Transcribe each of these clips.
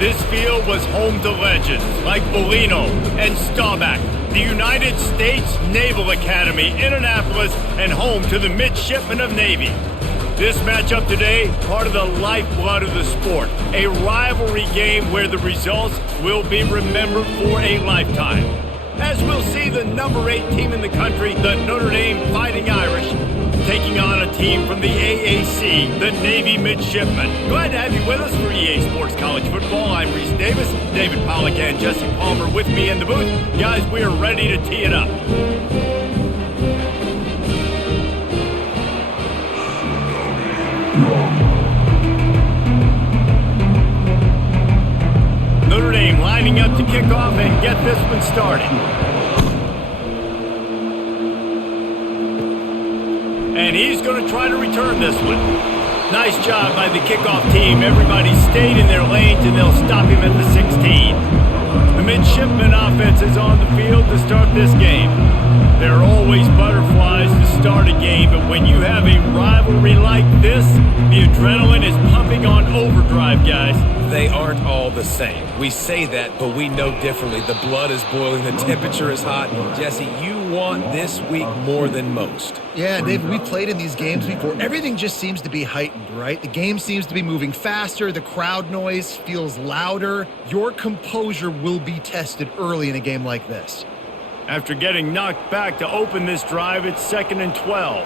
This field was home to legends like Bolino and Staubach, the United States Naval Academy in Annapolis, and home to the Midshipmen of Navy. This matchup today, part of the lifeblood of the sport, a rivalry game where the results will be remembered for a lifetime. As we'll see the number 8 team in the country, the Notre Dame Fighting Irish, taking on a team from the AAC, the Navy Midshipmen. Glad to have you with us for EA Sports College Football. I'm Reese Davis, David Pollack and Jesse Palmer with me in the booth. Guys, we are ready to tee it up. Notre Dame lining up to kick off and get this one started. And he's going to try to return this one. Nice job by the kickoff team. Everybody stayed in their lanes, and they'll stop him at the 16. The Midshipmen offense is on the field to start this game. There are always butterflies to start a game, but when you have a rivalry like this, the adrenaline is pumping on overdrive, guys. They aren't all the same. We say that, but we know differently. The blood is boiling, the temperature is hot. Jesse, you want this week more than most. Yeah, David, we've played in these games before. Everything just seems to be heightened, right? The game seems to be moving faster. The crowd noise feels louder. Your composure will be tested early in a game like this. After getting knocked back to open this drive, it's 2nd and 12.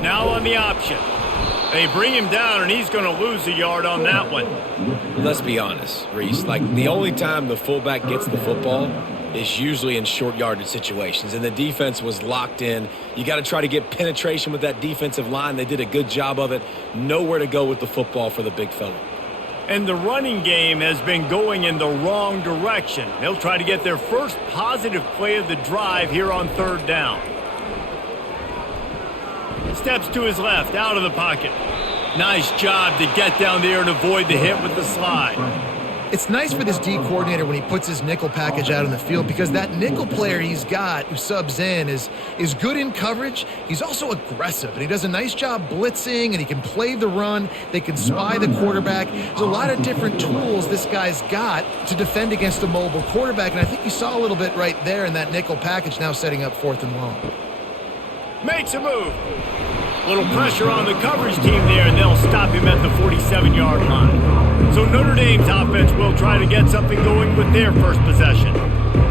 Now on the option. They bring him down, and he's going to lose a yard on that one. Let's be honest, Reese. The only time the fullback gets the football is usually in short yardage situations, and the defense was locked in. You got to try to get penetration with that defensive line. They did a good job of it. Nowhere to go with the football for the big fella. And the running game has been going in the wrong direction. They'll try to get their first positive play of the drive here on 3rd down. Steps to his left, out of the pocket. Nice job to get down there and avoid the hit with the slide. It's nice for this D coordinator when he puts his nickel package out on the field, because that nickel player he's got who subs in is good in coverage. He's also aggressive, and he does a nice job blitzing, and he can play the run. They can spy the quarterback. There's a lot of different tools this guy's got to defend against a mobile quarterback, and I think you saw a little bit right there in that nickel package, now setting up 4th and long. Makes a move. Little pressure on the coverage team there, and they'll stop him at the 47-yard line. So Notre Dame's offense will try to get something going with their first possession.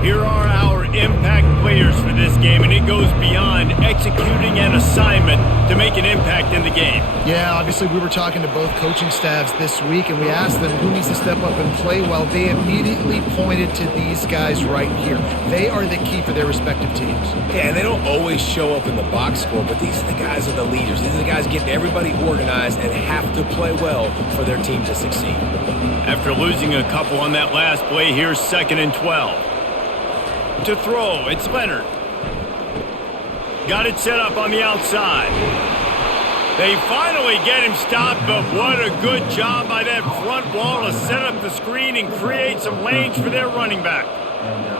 Here are our impact players for this game, and it goes beyond executing an assignment to make an impact in the game. Yeah, obviously we were talking to both coaching staffs this week, and we asked them who needs to step up and play well. They immediately pointed to these guys right here. They are the key for their respective teams. Yeah, and they don't always show up in the box score, but these are the guys that are the leaders. These are the guys getting everybody organized and have to play well for their team to succeed. After losing a couple on that last play, here's 2nd and 12. To throw, it's Leonard. Got it set up on the outside. They finally get him stopped, but what a good job by that front wall to set up the screen and create some lanes for their running back.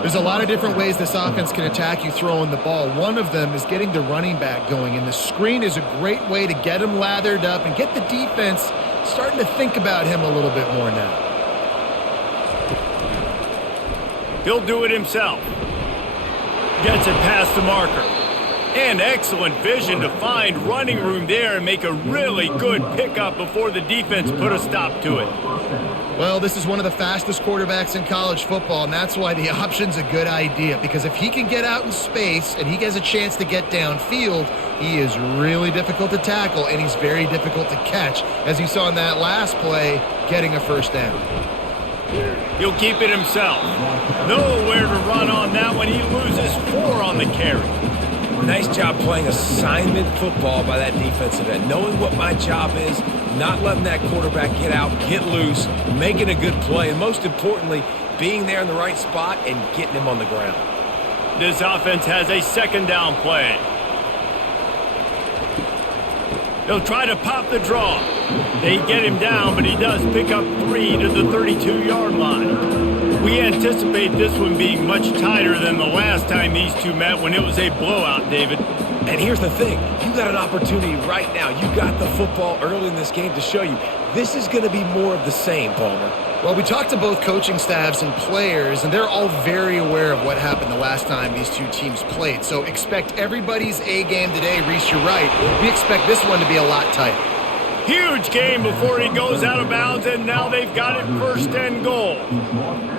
There's a lot of different ways this offense can attack you throwing the ball. One of them is getting the running back going, and the screen is a great way to get him lathered up and get the defense starting to think about him a little bit more now. He'll do it himself. Gets it past the marker. And excellent vision to find running room there and make a really good pickup before the defense put a stop to it. Well, this is one of the fastest quarterbacks in college football, and that's why the option's a good idea, because if he can get out in space and he has a chance to get downfield, he is really difficult to tackle, and he's very difficult to catch, as you saw in that last play, getting a 1st down. He'll keep it himself. Nowhere to run on that one. He loses 4 on the carry. Nice job playing assignment football by that defensive end. Knowing what my job is, not letting that quarterback get out, get loose, making a good play, and most importantly, being there in the right spot and getting him on the ground. This offense has a 2nd down play. They'll try to pop the draw. They get him down, but he does pick up 3 to the 32-yard line. We anticipate this one being much tighter than the last time these two met when it was a blowout, David. And here's the thing. You got an opportunity right now. You got the football early in this game to show you This is going to be more of the same, Palmer. Well, we talked to both coaching staffs and players, and they're all very aware of what happened the last time these two teams played. So expect everybody's A game today. Reese, you're right. We expect this one to be a lot tighter. Huge game before he goes out of bounds, and now they've got it 1st and goal.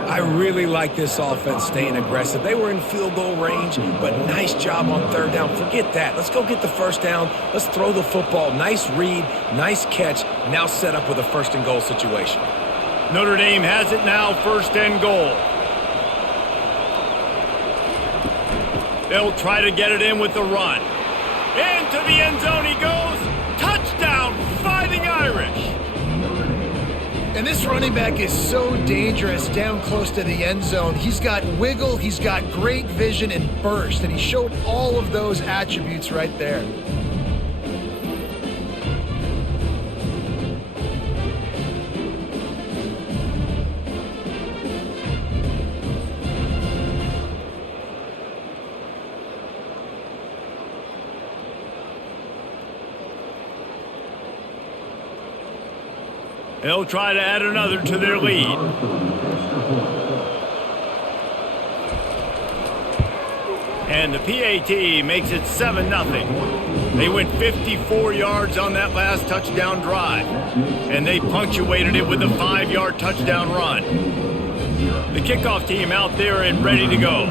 I really like this offense staying aggressive. They were in field goal range, but nice job on 3rd down. Forget that. Let's go get the 1st down. Let's throw the football. Nice read, nice catch. Now set up with a 1st and goal situation. Notre Dame has it now, 1st and goal. They'll try to get it in with the run. Into the end zone he goes. Touchdown, Fighting Irish. And this running back is so dangerous down close to the end zone. He's got wiggle, he's got great vision and burst, and he showed all of those attributes right there. They'll try to add another to their lead. And the PAT makes it 7-0. They went 54 yards on that last touchdown drive. And they punctuated it with a 5-yard touchdown run. The kickoff team out there and ready to go.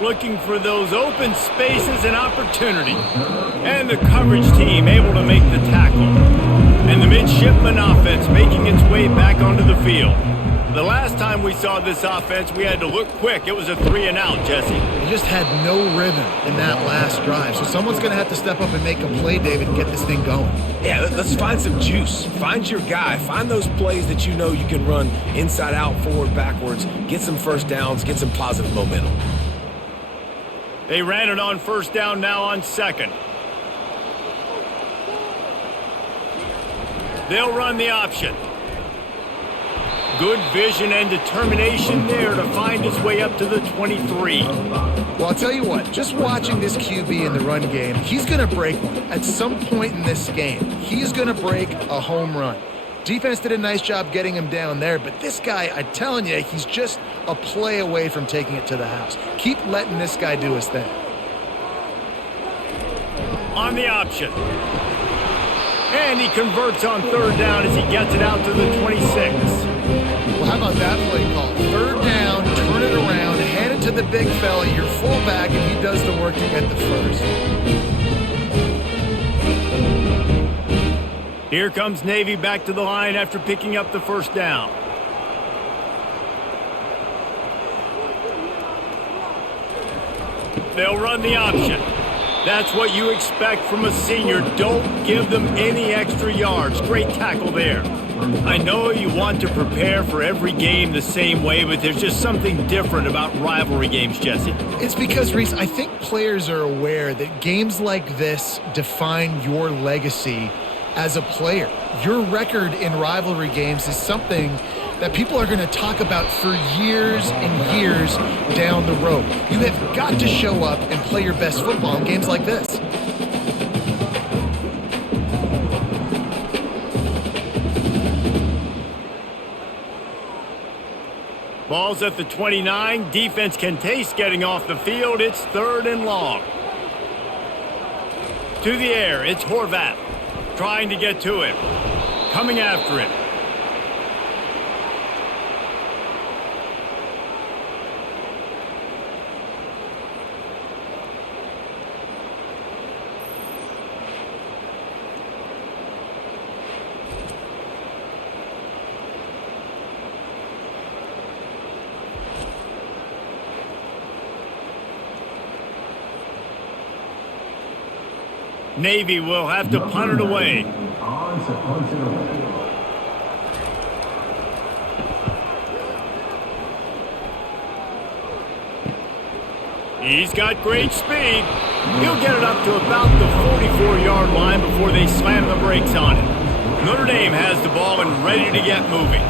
Looking for those open spaces and opportunity. And the coverage team able to make the tackle. And the midshipman offense making its way back onto the field. The last time we saw this offense, we had to look quick. It was a 3-and-out, Jesse. They just had no rhythm in that last drive. So someone's going to have to step up and make a play, David, and get this thing going. Yeah, let's find some juice. Find your guy. Find those plays that you know you can run inside out, forward, backwards. Get some 1st downs. Get some positive momentum. They ran it on 1st down, now on 2nd. They'll run the option. Good vision and determination there to find his way up to the 23. Well, I'll tell you what, just watching this QB in the run game, he's going to break one. At some point in this game, he's going to break a home run. Defense did a nice job getting him down there, but this guy, I'm telling you, he's just a play away from taking it to the house. Keep letting this guy do his thing. On the option. And he converts on 3rd down as he gets it out to the 26. Well, how about that play call? 3rd down, turn it around, hand it to the big fella, your fullback, and he does the work to get the 1st. Here comes Navy back to the line after picking up the 1st down. They'll run the option. That's what you expect from a senior. Don't give them any extra yards. Great tackle there. I know you want to prepare for every game the same way, but there's just something different about rivalry games, Jesse. It's because, Reese, I think players are aware that games like this define your legacy as a player. Your record in rivalry games is something that people are going to talk about for years and years down the road. You have got to show up and play your best football in games like this. Ball's at the 29. Defense can taste getting off the field. It's 3rd and long. To the air, it's Horvath. Trying to get to him. Coming after him. Navy will have to punt it away. He's got great speed. He'll get it up to about the 44-yard line before they slam the brakes on it. Notre Dame has the ball and ready to get moving.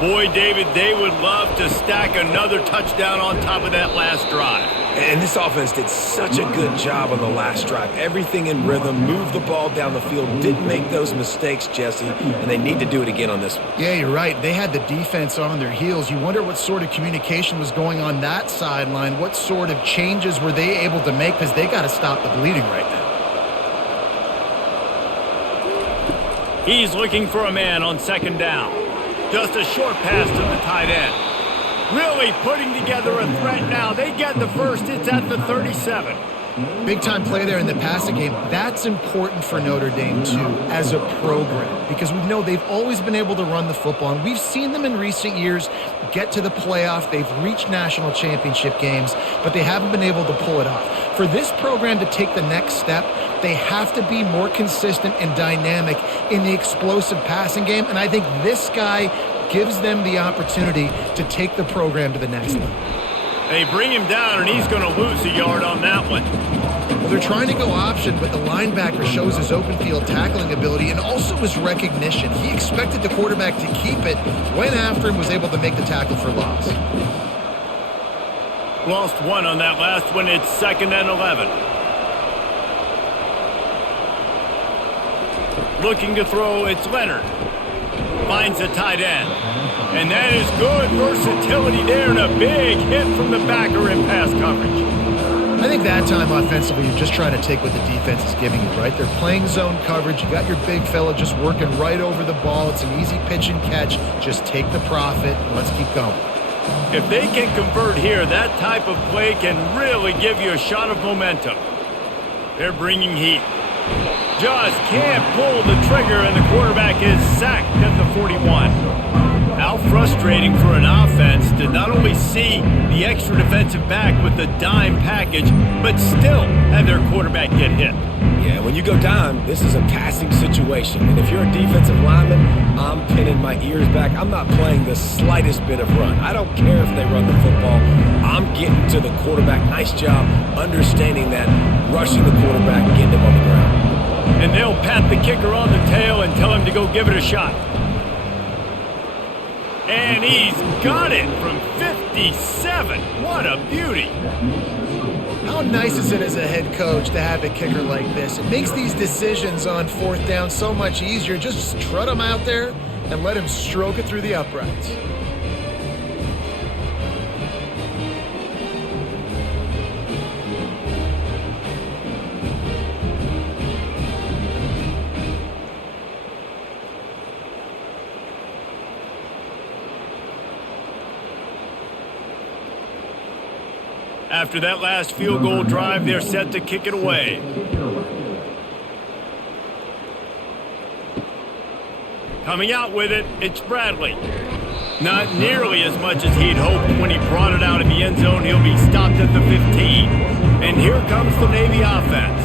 Boy, David, they would love to stack another touchdown on top of that last drive. And this offense did such a good job on the last drive. Everything in rhythm, moved the ball down the field, didn't make those mistakes, Jesse, and they need to do it again on this one. Yeah, you're right. They had the defense on their heels. You wonder what sort of communication was going on that sideline. What sort of changes were they able to make, because they got to stop the bleeding right now. He's looking for a man on second down. Just a short pass to the tight end. Really putting together a threat now. They get the first. It's at the 37. Big-time play there in the passing game. That's important for Notre Dame, too, as a program, because we know they've always been able to run the football, and we've seen them in recent years get to the playoff. They've reached national championship games, but they haven't been able to pull it off. For this program to take the next step, they have to be more consistent and dynamic in the explosive passing game, and I think this guy gives them the opportunity to take the program to the next level. They bring him down, and he's going to lose a yard on that one. Well, they're trying to go option, but the linebacker shows his open field tackling ability and also his recognition. He expected the quarterback to keep it, went after him, was able to make the tackle for loss. Lost one on that last one. It's 2nd and 11. Looking to throw, it's Leonard. Finds a tight end. And that is good versatility there, and a big hit from the backer in pass coverage. I think that time offensively, you're just trying to take what the defense is giving you, right? They're playing zone coverage. You got your big fella just working right over the ball. It's an easy pitch and catch. Just take the profit, and let's keep going. If they can convert here, that type of play can really give you a shot of momentum. They're bringing heat. Just can't pull the trigger, and the quarterback is sacked at the 41. How frustrating for an offense to not only see the extra defensive back with the dime package, but still have their quarterback get hit. Yeah, when you go dime, this is a passing situation. And if you're a defensive lineman, I'm pinning my ears back. I'm not playing the slightest bit of run. I don't care if they run the football. I'm getting to the quarterback. Nice job understanding that, rushing the quarterback, getting him on the ground. And they'll pat the kicker on the tail and tell him to go give it a shot. And he's got it from 57. What a beauty. How nice is it as a head coach to have a kicker like this? It makes these decisions on 4th down so much easier. Just strut him out there and let him stroke it through the uprights. After that last field goal drive, they're set to kick it away. Coming out with it, it's Bradley. Not nearly as much as he'd hoped when he brought it out of the end zone. He'll be stopped at the 15. And here comes the Navy offense.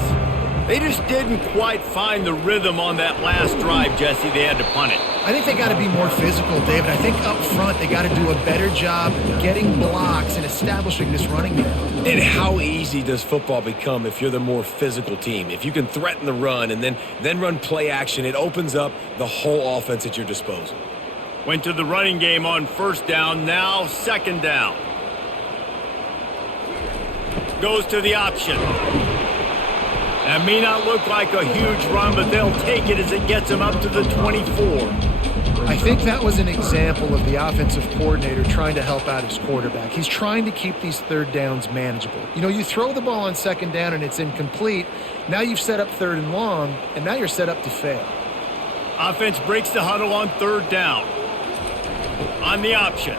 They just didn't quite find the rhythm on that last drive, Jesse. They had to punt it. I think they got to be more physical, David. I think up front they got to do a better job getting blocks and establishing this running game. And how easy does football become if you're the more physical team? If you can threaten the run and then run play action, it opens up the whole offense at your disposal. Went to the running game on 1st down, now 2nd down. Goes to the option. That may not look like a huge run, but they'll take it as it gets them up to the 24. I think that was an example of the offensive coordinator trying to help out his quarterback. He's trying to keep these 3rd downs manageable. You know, you throw the ball on 2nd down and it's incomplete. Now you've set up 3rd and long, and now you're set up to fail. Offense breaks the huddle on 3rd down. On the option.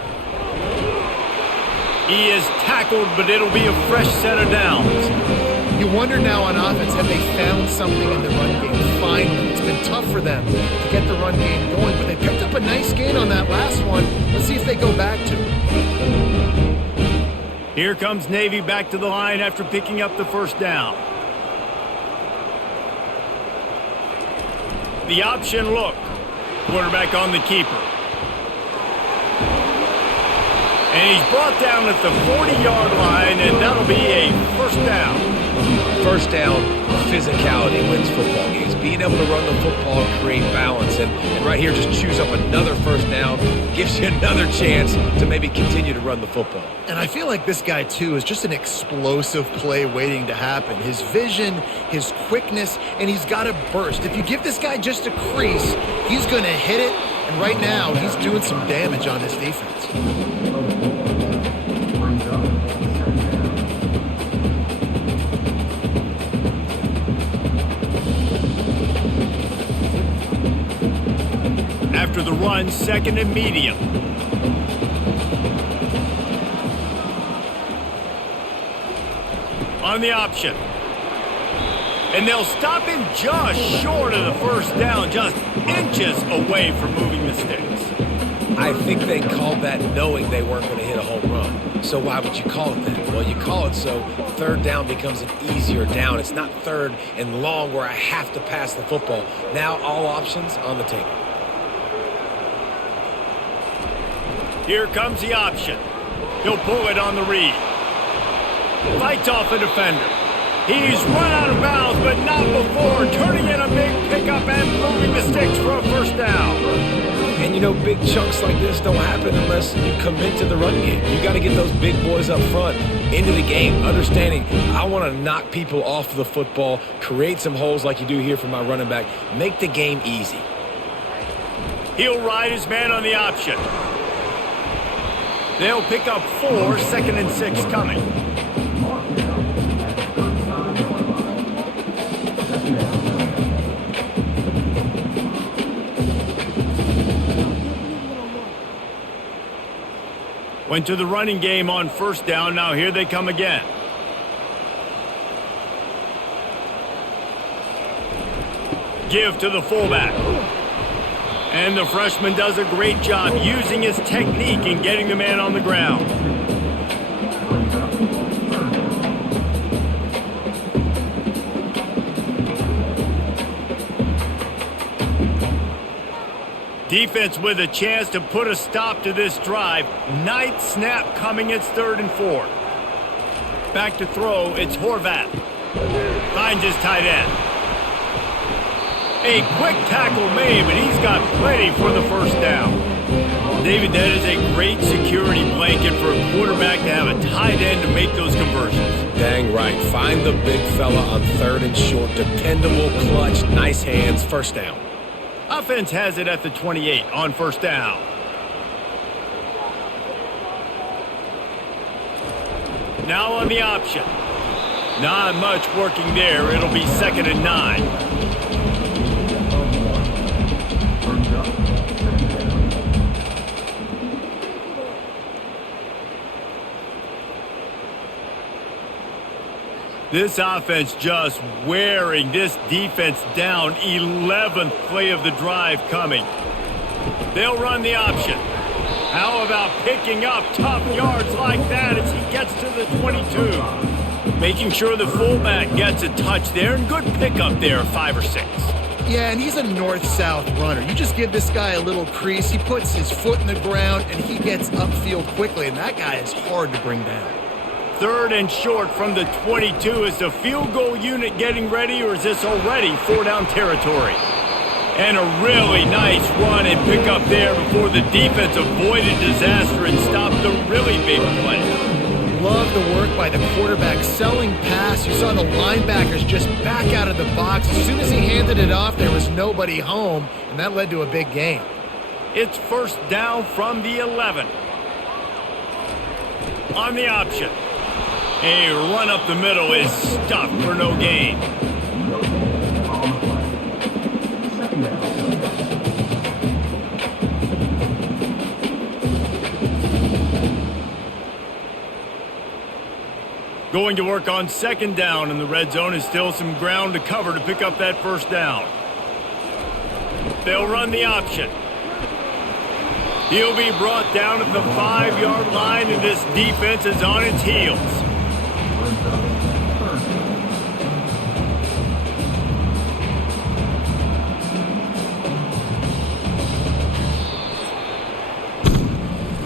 He is tackled, but it'll be a fresh set of downs. You wonder now on offense, have they found something in the run game? Finally, it's been tough for them to get the run game going, but they picked up a nice gain on that last one. Let's see if they go back to it. Here comes Navy back to the line after picking up the 1st down. The option look. Quarterback on the keeper. And he's brought down at the 40-yard line, and that'll be a 1st down. 1st down, physicality wins football games. Being able to run the football, create balance, and right here just choose up another first down, gives you another chance to maybe continue to run the football. And I feel like this guy, too, is just an explosive play waiting to happen. His vision, his quickness, and he's got a burst. If you give this guy just a crease, he's going to hit it, and right now he's doing some damage on this defense. After the run, second and medium. On the option. And they'll stop him just short of the first down, just inches away from moving the sticks. I think they called that knowing they weren't going to hit a home run. So why would you call it that? Well, you call it so third down becomes an easier down. It's not third and long where I have to pass the football. Now all options on the table. Here comes the option. He'll pull it on the read. Fights off a defender. He's run out of bounds, but not before turning in a big pickup and moving the sticks for a first down. And you know, big chunks like this don't happen unless you commit to the run game. You got to get those big boys up front into the game, understanding I want to knock people off the football, create some holes like you do here for my running back, make the game easy. He'll ride his man on the option. They'll pick up 4, second and 6 coming. Went to the running game on first down. Now here they come again. Give to the fullback. And the freshman does a great job using his technique and getting the man on the ground. Defense with a chance to put a stop to this drive. Night snap coming. It's 3rd and 4. Back to throw. It's Horvath. Finds his tight end. A quick tackle made, but he's got plenty for the first down. David, that is a great security blanket for a quarterback to have a tight end to make those conversions. Dang right. Find the big fella on 3rd and short. Dependable, clutch, nice hands, first down. Offense has it at the 28 on first down. Now on the option. Not much working there. It'll be 2nd and 9. This offense just wearing this defense down. 11th play of the drive coming. They'll run the option. How about picking up tough yards like that as he gets to the 22? Making sure the fullback gets a touch there, and good pickup there, 5 or 6. Yeah, and he's a north-south runner. You just give this guy a little crease, he puts his foot in the ground, and he gets upfield quickly, and that guy is hard to bring down. 3rd and short from the 22. Is the field goal unit getting ready, or is this already 4-down territory? And a really nice run and pick up there before the defense avoided disaster and stopped the really big play. Love the work by the quarterback. Selling pass. You saw the linebackers just back out of the box. As soon as he handed it off, there was nobody home, and that led to a big gain. It's first down from the 11. On the option. A run up the middle is stuffed for no gain. Going to work on 2nd down, and the red zone is still some ground to cover to pick up that first down. They'll run the option. He'll be brought down at the 5-yard line, and this defense is on its heels.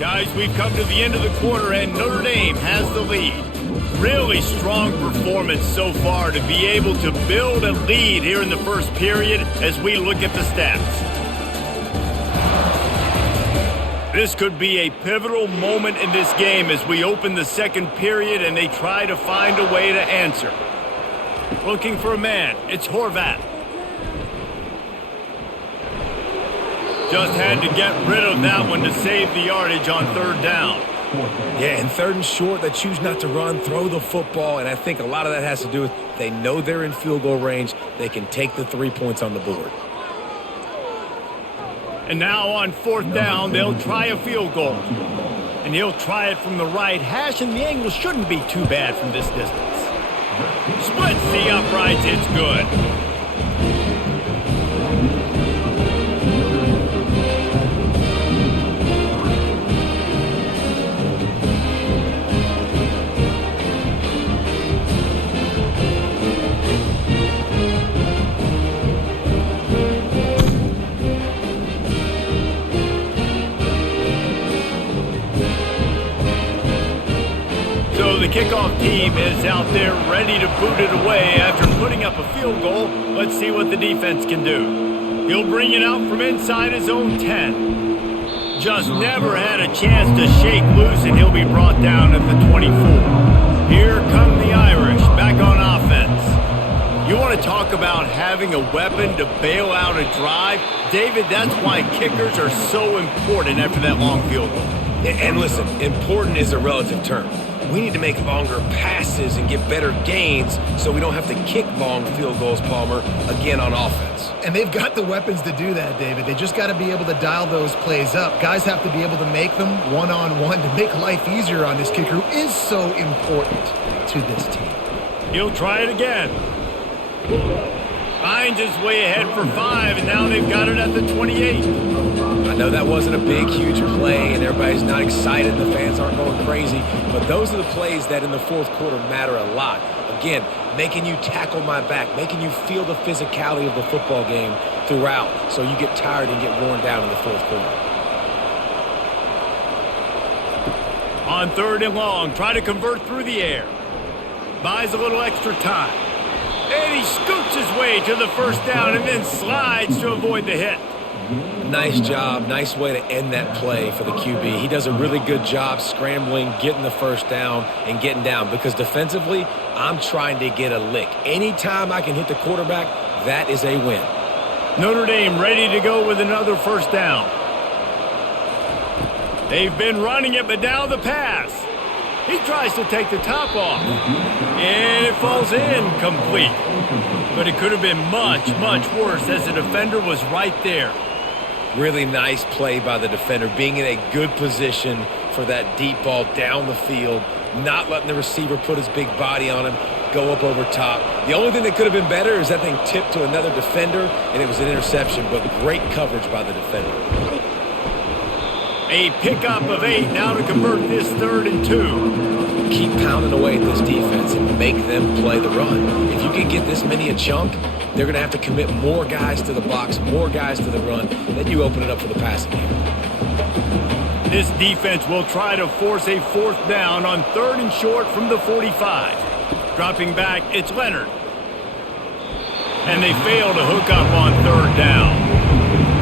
Guys, we've come to the end of the quarter, and Notre Dame has the lead. Really strong performance so far to be able to build a lead here in the first period as we look at the stats. This could be a pivotal moment in this game as we open the second period and they try to find a way to answer. Looking for a man, it's Horvat. Just had to get rid of that one to save the yardage on third down. Yeah, and third and short, they choose not to run, throw the football, and I think a lot of that has to do with they know they're in field goal range. They can take the 3 points on the board. And now on fourth down, they'll try a field goal. And he'll try it from the right hash, and the angle shouldn't be too bad from this distance. Splits the uprights, it's good. The kickoff team is out there ready to boot it away after putting up a field goal. Let's see what the defense can do. He'll bring it out from inside his own 10. Just never had a chance to shake loose, and he'll be brought down at the 24. Here come the Irish back on offense. You want to talk about having a weapon to bail out a drive? David, that's why kickers are so important after that long field goal. And listen, important is a relative term. We need to make longer passes and get better gains so we don't have to kick long field goals, Palmer, again on offense. And they've got the weapons to do that, David. They just got to be able to dial those plays up. Guys have to be able to make them one-on-one to make life easier on this kicker, who is so important to this team. He'll try it again. Finds his way ahead for 5, and now they've got it at the 28. I know that wasn't a big, huge play, and everybody's not excited, and the fans aren't going crazy, but those are the plays that in the fourth quarter matter a lot. Again, making you tackle my back, making you feel the physicality of the football game throughout, so you get tired and get worn down in the fourth quarter. On third and long, try to convert through the air. Buys a little extra time. And he scoots his way to the first down and then slides to avoid the hit. Nice job. Nice way to end that play for the QB. He does a really good job scrambling, getting the first down, and getting down. Because defensively, I'm trying to get a lick. Anytime I can hit the quarterback, that is a win. Notre Dame ready to go with another first down. They've been running it, but now the pass. He tries to take the top off. And it falls incomplete. But it could have been much, much worse as the defender was right there. Really nice play by the defender, being in a good position for that deep ball down the field, not letting the receiver put his big body on him, go up over top. The only thing that could have been better is that thing tipped to another defender, and it was an interception, but great coverage by the defender. A pickup of 8 now to convert this 3rd and 2. Keep pounding away at this defense and make them play the run. If you can get this many a chunk, they're going to have to commit more guys to the box, more guys to the run. Then you open it up for the passing game. This defense will try to force a 4th down on 3rd and short from the 45. Dropping back, it's Leonard. And they fail to hook up on 3rd down.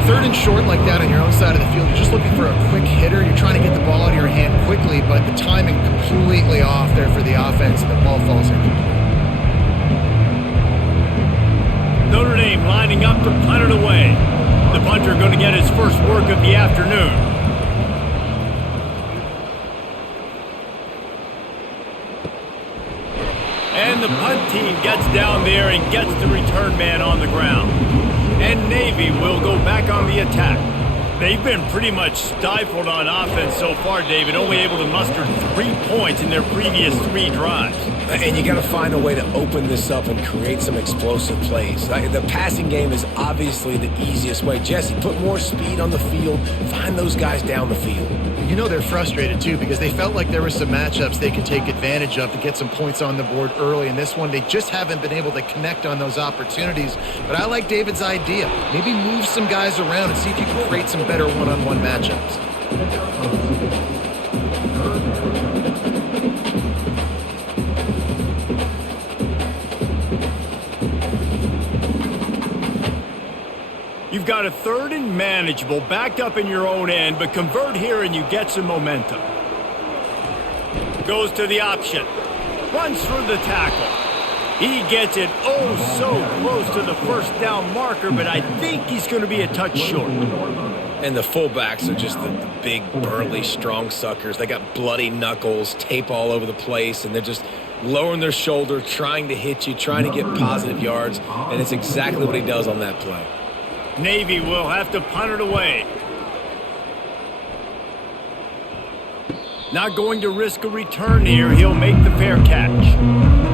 3rd and short like that on your own side of the field, you're just looking for a quick hitter. You're trying to get the ball out of your hand quickly, but the timing completely off there for the offense, and the ball falls incomplete. Notre Dame lining up to punt it away. The punter going to get his first work of the afternoon. And the punt team gets down there and gets the return man on the ground. And Navy will go back on the attack. They've been pretty much stifled on offense so far, David, only able to muster 3 points in their previous 3 drives. And you got to find a way to open this up and create some explosive plays. The passing game is obviously the easiest way. Jesse, put more speed on the field. Find those guys down the field. You know they're frustrated, too, because they felt like there were some matchups they could take advantage of to get some points on the board early. In this one, they just haven't been able to connect on those opportunities. But I like David's idea. Maybe move some guys around and see if you can create some better one-on-one matchups. You've got a 3rd and manageable, backed up in your own end, but convert here and you get some momentum. Goes to the option. Runs through the tackle. He gets it oh so close to the first down marker, but I think he's going to be a touch short. And the fullbacks are just the big, burly, strong suckers. They got bloody knuckles, tape all over the place, and they're just lowering their shoulder, trying to hit you, trying to get positive yards, and it's exactly what he does on that play. Navy will have to punt it away. Not going to risk a return here. He'll make the fair catch.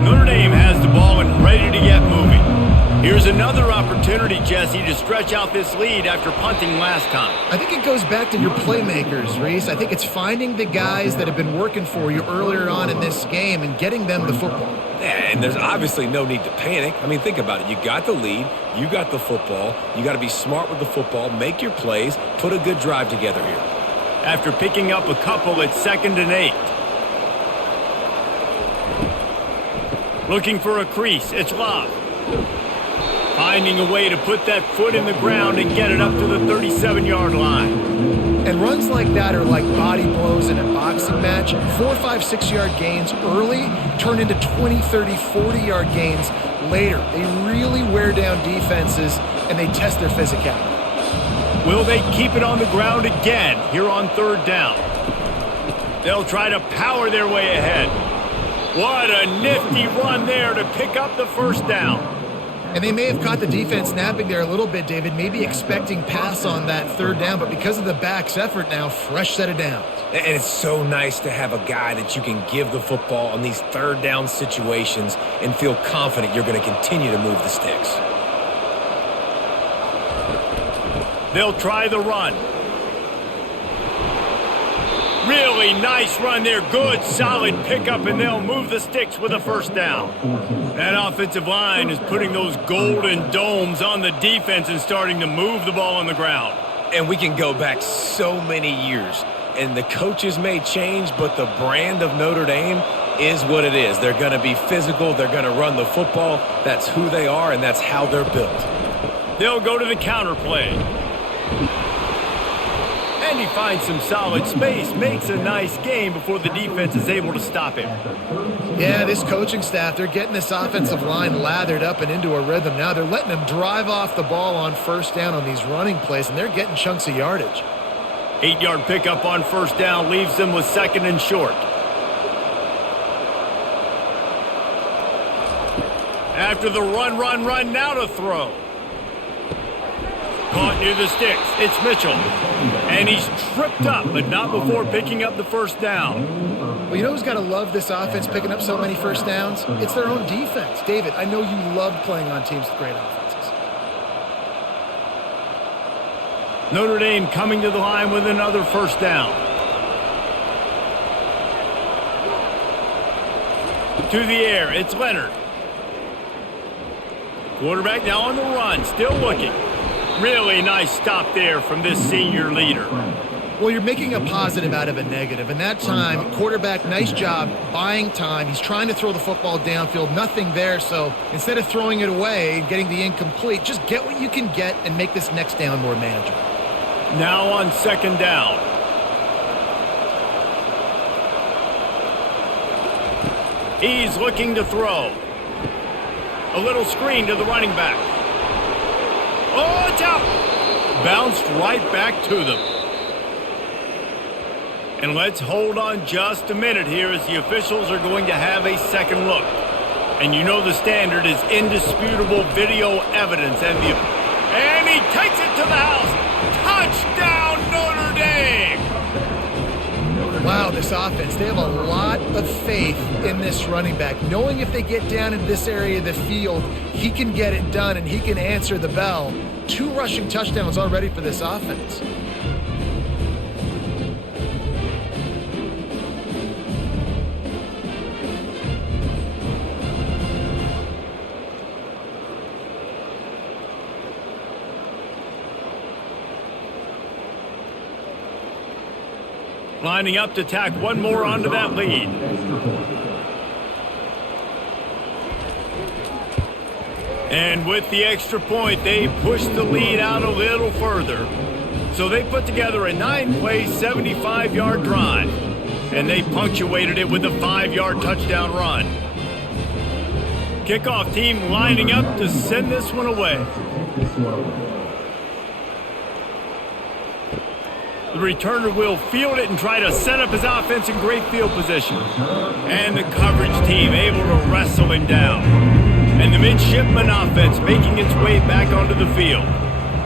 Notre Dame has the ball and ready to get moving. Here's another opportunity, Jesse, to stretch out this lead after punting last time. I think it goes back to your playmakers, Reese. I think it's finding the guys that have been working for you earlier on in this game and getting them the football. Yeah, and there's obviously no need to panic. I mean, think about it. You got the lead. You got the football. You got to be smart with the football, make your plays, put a good drive together here. After picking up a couple, it's 2nd and 8. Looking for a crease. It's Love. Finding a way to put that foot in the ground and get it up to the 37-yard line. And runs like that are like body blows in a boxing match. 4, 5, 6-yard gains early turn into 20, 30, 40-yard gains later. They really wear down defenses, and they test their physicality. Will they keep it on the ground again here on 3rd down? They'll try to power their way ahead. What a nifty run there to pick up the first down. And they may have caught the defense snapping there a little bit, David, maybe expecting pass on that 3rd down, but because of the back's effort now, fresh set of downs. And it's so nice to have a guy that you can give the football on these 3rd down situations and feel confident you're going to continue to move the sticks. They'll try the run. Really nice run there. Good, solid pickup, and they'll move the sticks with a first down. That offensive line is putting those golden domes on the defense and starting to move the ball on the ground. And we can go back so many years, and the coaches may change, but the brand of Notre Dame is what it is. They're going to be physical. They're going to run the football. That's who they are, and that's how they're built. They'll go to the counter play. And he finds some solid space, makes a nice game before the defense is able to stop him. Yeah, this coaching staff, they're getting this offensive line lathered up and into a rhythm. Now they're letting them drive off the ball on first down on these running plays, and they're getting chunks of yardage. 8-yard pickup on first down leaves them with 2nd and short. After the run, now to throw. Caught near the sticks. It's Mitchell. And he's tripped up, but not before picking up the first down. Well, you know who's got to love this offense picking up so many first downs? It's their own defense. David, I know you love playing on teams with great offenses. Notre Dame coming to the line with another first down. To the air, it's Leonard. Quarterback now on the run, still looking. Really nice stop there from this senior leader. Well, you're making a positive out of a negative. And that time, quarterback, nice job buying time. He's trying to throw the football downfield. Nothing there. So instead of throwing it away and getting the incomplete, just get what you can get and make this next down more manageable. Now on 2nd down. He's looking to throw. A little screen to the running back. Oh, it's out! Bounced right back to them. And let's hold on just a minute here as the officials are going to have a second look. And you know the standard is indisputable video evidence. And he takes it to the house. Touchdown, Notre Dame! Wow, this offense, they have a lot of faith in this running back. Knowing if they get down in this area of the field, he can get it done and he can answer the bell. 2 rushing touchdowns already for this offense. Lining up to tack one more onto that lead. And with the extra point, they push the lead out a little further. So they put together a 9-play, 75-yard drive. And they punctuated it with a 5-yard touchdown run. Kickoff team lining up to send this one away. The returner will field it and try to set up his offense in great field position. And the coverage team able to wrestle him down. And the midshipman offense making its way back onto the field.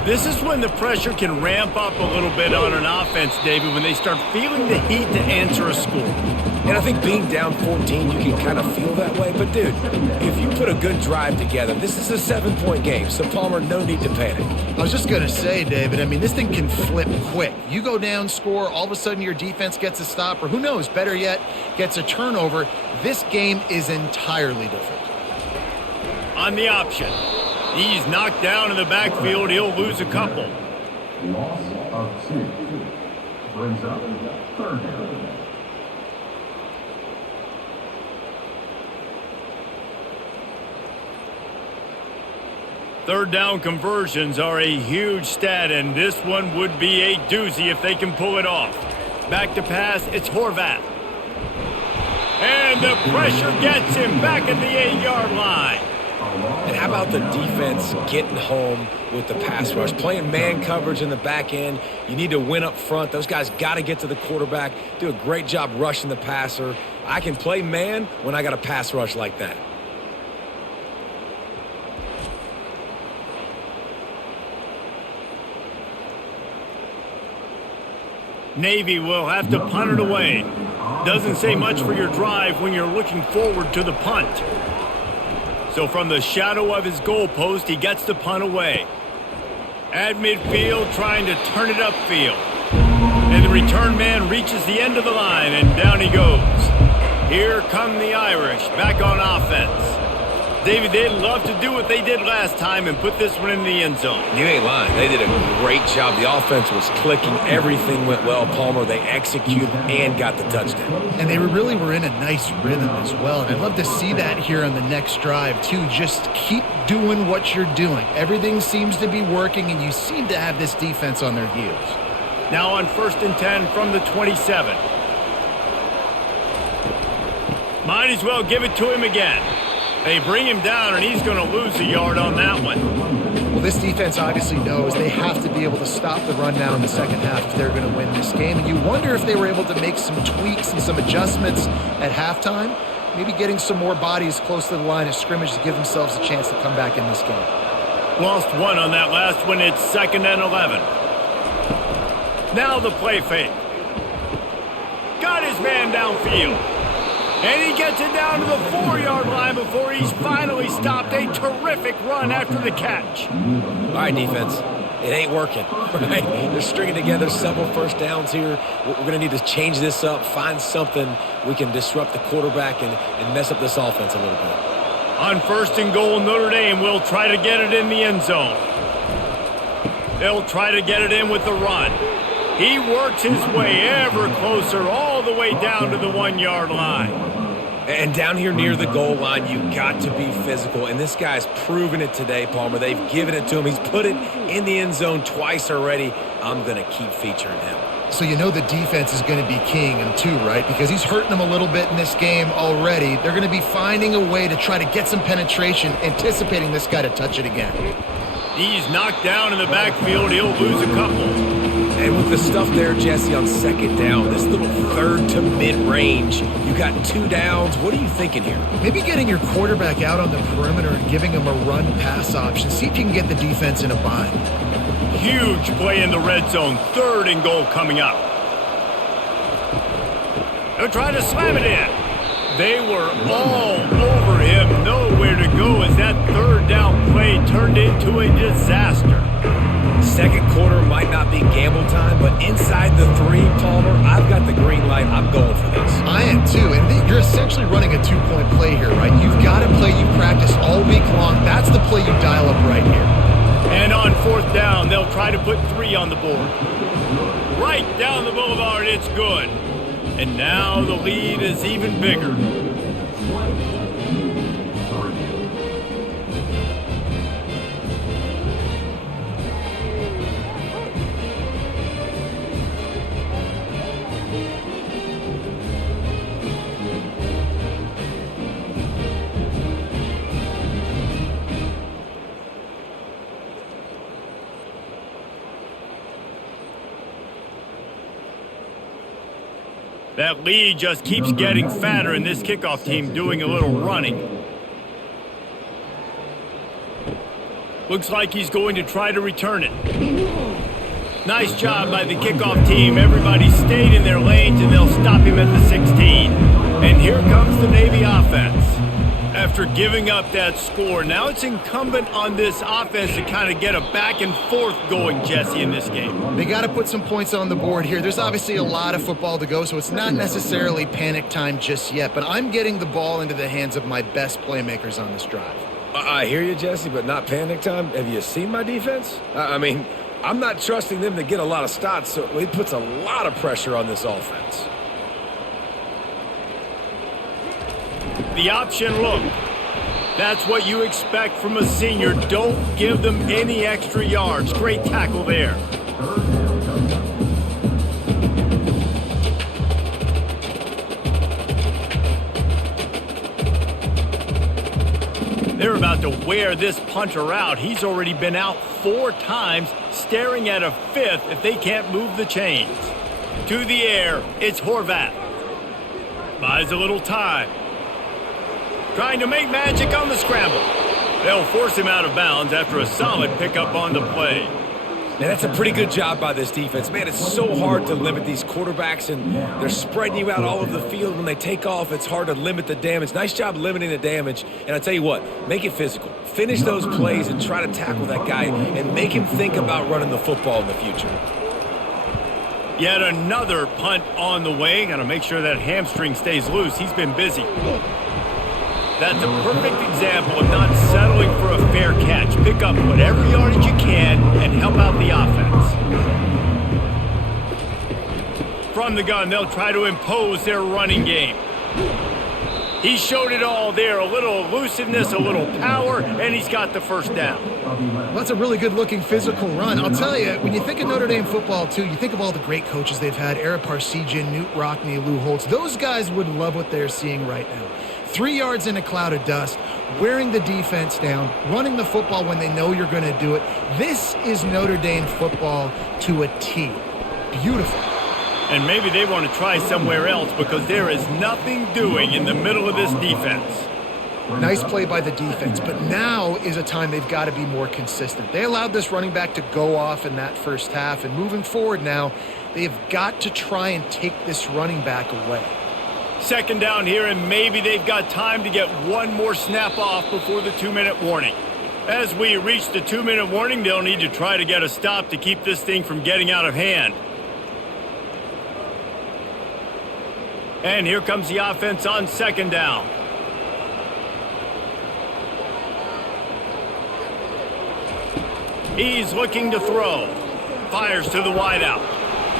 This is when the pressure can ramp up a little bit on an offense, David, when they start feeling the heat to answer a score. And I think being down 14, you can kind of feel that way. But, dude, if you put a good drive together, this is a 7-point game. So, Palmer, no need to panic. I was just going to say, David, I mean, this thing can flip quick. You go down, score, all of a sudden your defense gets a stop, or who knows, better yet, gets a turnover. This game is entirely different. On the option. He's knocked down in the backfield. He'll lose a couple. Loss of 2. Brings up 3rd down. Third down conversions are a huge stat, and this one would be a doozy if they can pull it off. Back to pass, it's Horvath. And the pressure gets him back at the 8-yard line. And how about the defense getting home with the pass rush? Playing man coverage in the back end. You need to win up front. Those guys got to get to the quarterback. Do a great job rushing the passer. I can play man when I got a pass rush like that. Navy will have to punt it away. Doesn't say much for your drive when you're looking forward to the punt. So from the shadow of his goalpost, he gets the punt away. At midfield, trying to turn it upfield. And the return man reaches the end of the line, and down he goes. Here come the Irish, back on offense. David, they'd love to do what they did last time and put this one in the end zone. You ain't lying. They did a great job. The offense was clicking. Everything went well. Palmer, they executed and got the touchdown. And they really were in a nice rhythm as well. And I'd love to see that here on the next drive, too. Just keep doing what you're doing. Everything seems to be working, and you seem to have this defense on their heels. Now on 1st and 10 from the 27. Might as well give it to him again. They bring him down, and he's going to lose a yard on that one. Well, this defense obviously knows they have to be able to stop the run now in the second half if they're going to win this game. And you wonder if they were able to make some tweaks and some adjustments at halftime, maybe getting some more bodies close to the line of scrimmage to give themselves a chance to come back in this game. Lost one on that last one. It's 2nd and 11. Now the play fake. Got his man downfield. And he gets it down to the 4-yard line before he's finally stopped. A terrific run after the catch. All right, defense. It ain't working. Right? They're stringing together several first downs here. We're going to need to change this up, find something we can disrupt the quarterback and mess up this offense a little bit. On 1st and goal, Notre Dame will try to get it in the end zone. They'll try to get it in with the run. He works his way ever closer all the way down to the 1-yard line. And down here near the goal line, you got to be physical. And this guy's proven it today, Palmer. They've given it to him. He's put it in the end zone twice already. I'm going to keep featuring him. So you know the defense is going to be keying him too, right? Because he's hurting them a little bit in this game already. They're going to be finding a way to try to get some penetration, anticipating this guy to touch it again. He's knocked down in the backfield. He'll lose a couple. And with the stuff there, Jesse, on 2nd down, this little 3rd to mid-range, you got 2 downs. What are you thinking here? Maybe getting your quarterback out on the perimeter and giving him a run-pass option. See if you can get the defense in a bind. Huge play in the red zone. 3rd and goal coming up. They'll try to slam it in. They were all over him. Nowhere to go as that 3rd down play turned into a disaster. Second quarter might not be gamble time, but inside the 3, Palmer, I've got the green light. I'm going for this. I am too, and you're essentially running a 2-point play here, right? You've got to play you practice all week long. That's the play you dial up right here. And on 4th down, they'll try to put 3 on the board. Right down the boulevard, it's good. And now the lead is even bigger. That lead just keeps getting fatter, and this kickoff team doing a little running. Looks like he's going to try to return it. Nice job by the kickoff team. Everybody stayed in their lanes, and they'll stop him at the 16. And here comes the Navy offense. After giving up that score, now it's incumbent on this offense to kind of get a back and forth going, Jesse, in this game. They got to put some points on the board here. There's obviously a lot of football to go, so it's not necessarily panic time just yet, but I'm getting the ball into the hands of my best playmakers on this drive. I hear you, Jesse, but not panic time. Have you seen my defense? I mean, I'm not trusting them to get a lot of stops, so it puts a lot of pressure on this offense. The option look. That's what you expect from a senior. Don't give them any extra yards. Great tackle there. They're about to wear this punter out. He's already been out 4 times, staring at a 5th if they can't move the chains. To the air, it's Horvath. Buys a little time. Trying to make magic on the scramble. They'll force him out of bounds after a solid pickup on the play. Man, that's a pretty good job by this defense. Man, it's so hard to limit these quarterbacks, and they're spreading you out all over the field. When they take off, it's hard to limit the damage. Nice job limiting the damage. And I tell you what, make it physical. Finish those plays and try to tackle that guy and make him think about running the football in the future. Yet another punt on the way. Got to make sure that hamstring stays loose. He's been busy. That's a perfect example of not settling for a fair catch. Pick up whatever yardage you can and help out the offense. From the gun, they'll try to impose their running game. He showed it all there. A little elusiveness, a little power, and he's got the first down. Well, that's a really good-looking physical run. I'll tell you, when you think of Notre Dame football, too, you think of all the great coaches they've had, Eric Parsegian, Newt Rockne, Lou Holtz. Those guys would love what they're seeing right now. 3 yards in a cloud of dust, wearing the defense down, running the football when they know you're going to do it. This is Notre Dame football to a T. Beautiful. And maybe they want to try somewhere else because there is nothing doing in the middle of this defense. Nice play by the defense, but now is a time they've got to be more consistent. They allowed this running back to go off in that first half, and moving forward now, they've got to try and take this running back away. Second down here, and maybe they've got time to get one more snap off before the 2-minute warning. As we reach the 2-minute warning, they'll need to try to get a stop to keep this thing from getting out of hand. And here comes the offense on second down. He's looking to throw. Fires to the wideout.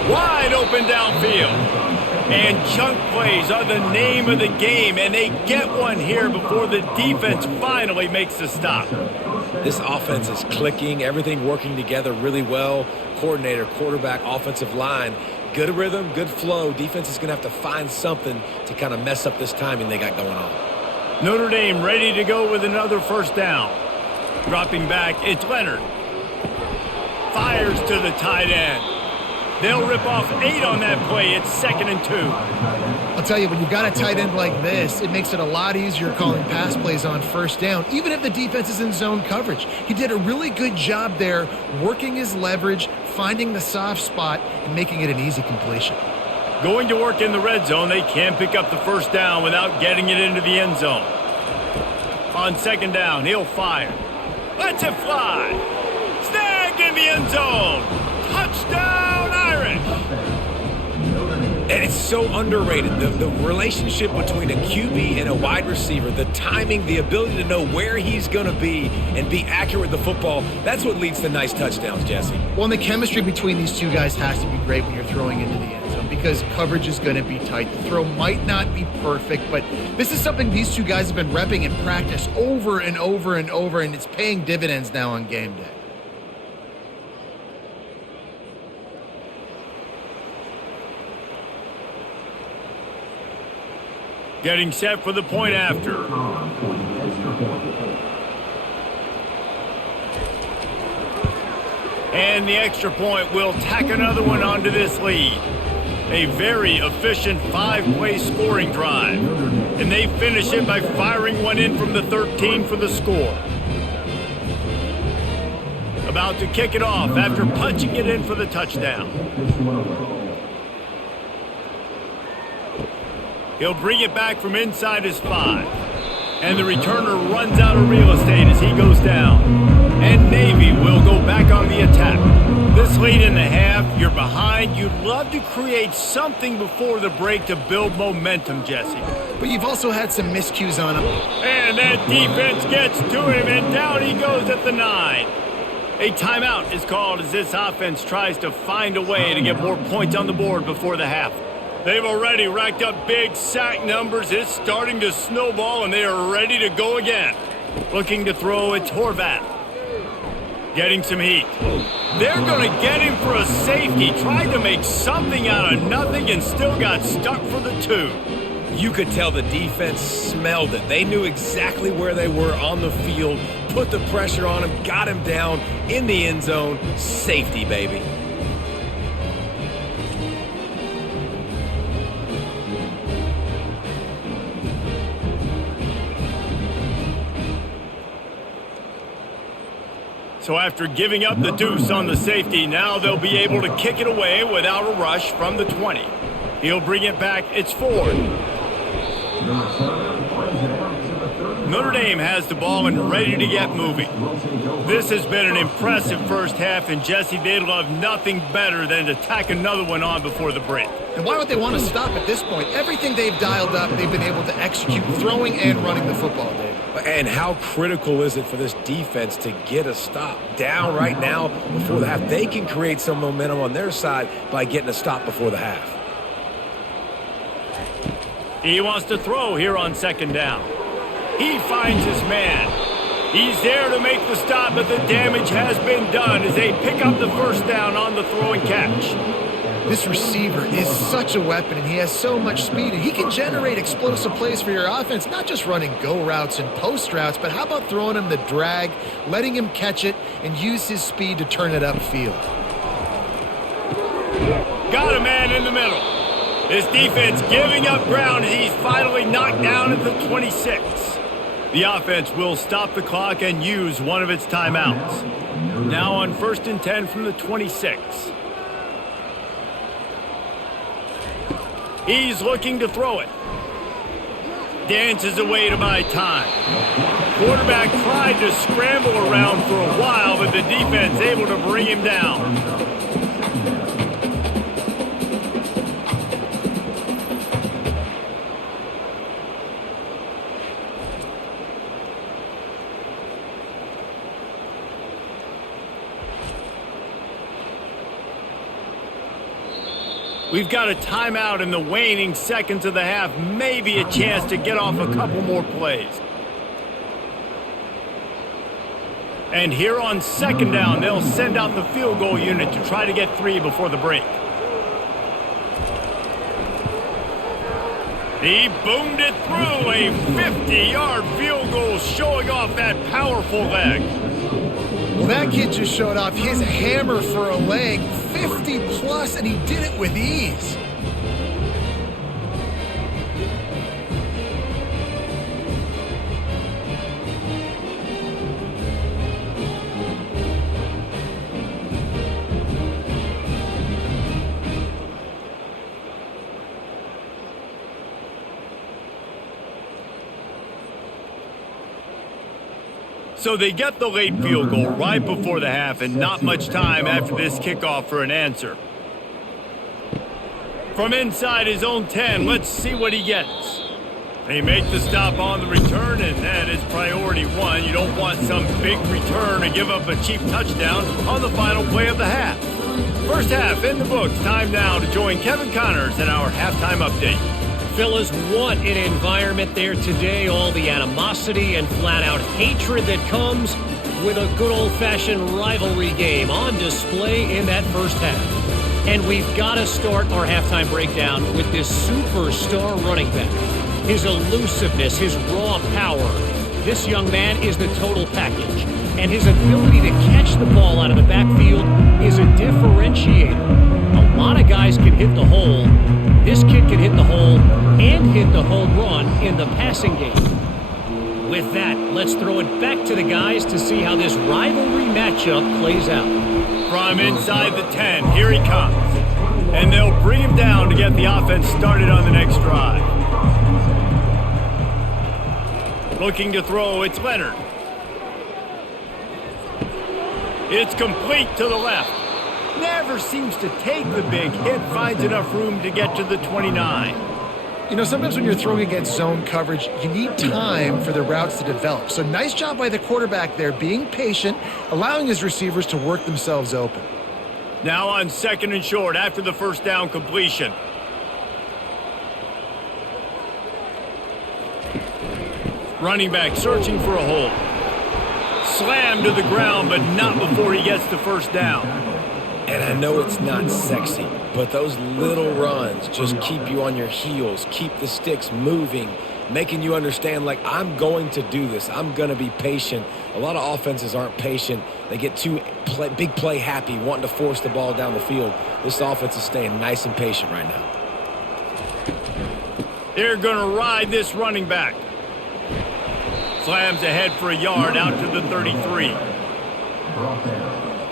Wide open downfield. And chunk plays are the name of the game, and they get one here before the defense finally makes the stop. This offense is clicking, everything working together really well. Coordinator, quarterback, offensive line, good rhythm, good flow. Defense is going to have to find something to kind of mess up this timing they got going on. Notre Dame ready to go with another first down. Dropping back, it's Leonard. Fires to the tight end. They'll rip off 8 on that play. It's 2nd and 2. I'll tell you, when you've got a tight end like this, it makes it a lot easier calling pass plays on first down, even if the defense is in zone coverage. He did a really good job there, working his leverage, finding the soft spot, and making it an easy completion. Going to work in the red zone, they can pick up the first down without getting it into the end zone. On second down, he'll fire. Lets it fly. Snagged in the end zone. Touchdown, Irish! And it's so underrated. The relationship between a QB and a wide receiver, the timing, the ability to know where he's going to be and be accurate with the football, that's what leads to nice touchdowns, Jesse. Well, and the chemistry between these two guys has to be great when you're throwing into the end zone because coverage is going to be tight. The throw might not be perfect, but this is something these two guys have been repping in practice over and over and over, and it's paying dividends now on game day. Getting set for the point after. And the extra point will tack another one onto this lead. A very efficient 5-play scoring drive. And they finish it by firing one in from the 13 for the score. About to kick it off after punching it in for the touchdown. He'll bring it back from inside his 5. And the returner runs out of real estate as he goes down. And Navy will go back on the attack. This late in the half, you're behind. You'd love to create something before the break to build momentum, Jesse. But you've also had some miscues on him. And that defense gets to him, and down he goes at the 9. A timeout is called as this offense tries to find a way to get more points on the board before the half. They've already racked up big sack numbers. It's starting to snowball, and they are ready to go again. Looking to throw, it's Horvath. Getting some heat. They're going to get him for a safety. Tried to make something out of nothing and still got stuck for the 2. You could tell the defense smelled it. They knew exactly where they were on the field, put the pressure on him, got him down in the end zone. Safety, baby. So after giving up the deuce on the safety, now they'll be able to kick it away without a rush from the 20. He'll bring it back. It's Ford. Notre Dame has the ball and ready to get moving. This has been an impressive first half, and Jesse, they'd love nothing better than to tack another one on before the break. And why would they want to stop at this point? Everything they've dialed up, they've been able to execute throwing and running the football, Dave. And how critical is it for this defense to get a stop down right now before the half? They can create some momentum on their side by getting a stop before the half. He wants to throw here on second down. He finds his man. He's there to make the stop, but the damage has been done as they pick up the first down on the throw and catch. This receiver is such a weapon, and he has so much speed, and he can generate explosive plays for your offense, not just running go routes and post routes, but how about throwing him the drag, letting him catch it, and use his speed to turn it upfield. Got a man in the middle. This defense giving up ground as he's finally knocked down at the 26. The offense will stop the clock and use one of its timeouts. Now on 1st and 10 from the 26. He's looking to throw it. Dances away to buy time. Quarterback tried to scramble around for a while, but the defense able to bring him down. We've got a timeout in the waning seconds of the half. Maybe a chance to get off a couple more plays. And here on second down, they'll send out the field goal unit to try to get 3 before the break. He boomed it through a 50-yard field goal, showing off that powerful leg. Well, that kid just showed off his hammer for a leg, 50-plus, and he did it with ease. So they get the late field goal right before the half and not much time after this kickoff for an answer. From inside his own 10, let's see what he gets. They make the stop on the return, and that is priority 1. You don't want some big return to give up a cheap touchdown on the final play of the half. First half in the books. Time now to join Kevin Connors in our halftime update. Fellas, what an environment there today. All the animosity and flat-out hatred that comes with a good old-fashioned rivalry game on display in that first half. And we've got to start our halftime breakdown with this superstar running back. His elusiveness, his raw power, This young man is the total package, and his ability to catch the ball out of the backfield is a differentiator. A lot of guys can hit the hole. This kid can hit the hole and hit the home run in the passing game. With that, let's throw it back to the guys to see how this rivalry matchup plays out. From inside the 10, here he comes. And they'll bring him down to get the offense started on the next drive. Looking to throw, it's Leonard. It's complete to the left. Never seems to take the big hit, finds enough room to get to the 29. You know, sometimes when you're throwing against zone coverage, you need time for the routes to develop. So nice job by the quarterback there, being patient, allowing his receivers to work themselves open. Now on 2nd and short after the first down completion. Running back searching for a hole. Slammed to the ground, but not before he gets the first down. And I know it's not sexy, but those little runs just keep you on your heels, keep the sticks moving, making you understand, like, I'm going to do this. I'm going to be patient. A lot of offenses aren't patient. They get too big play happy, wanting to force the ball down the field. This offense is staying nice and patient right now. They're going to ride this running back. Slams ahead for a yard out to the 33. Brought down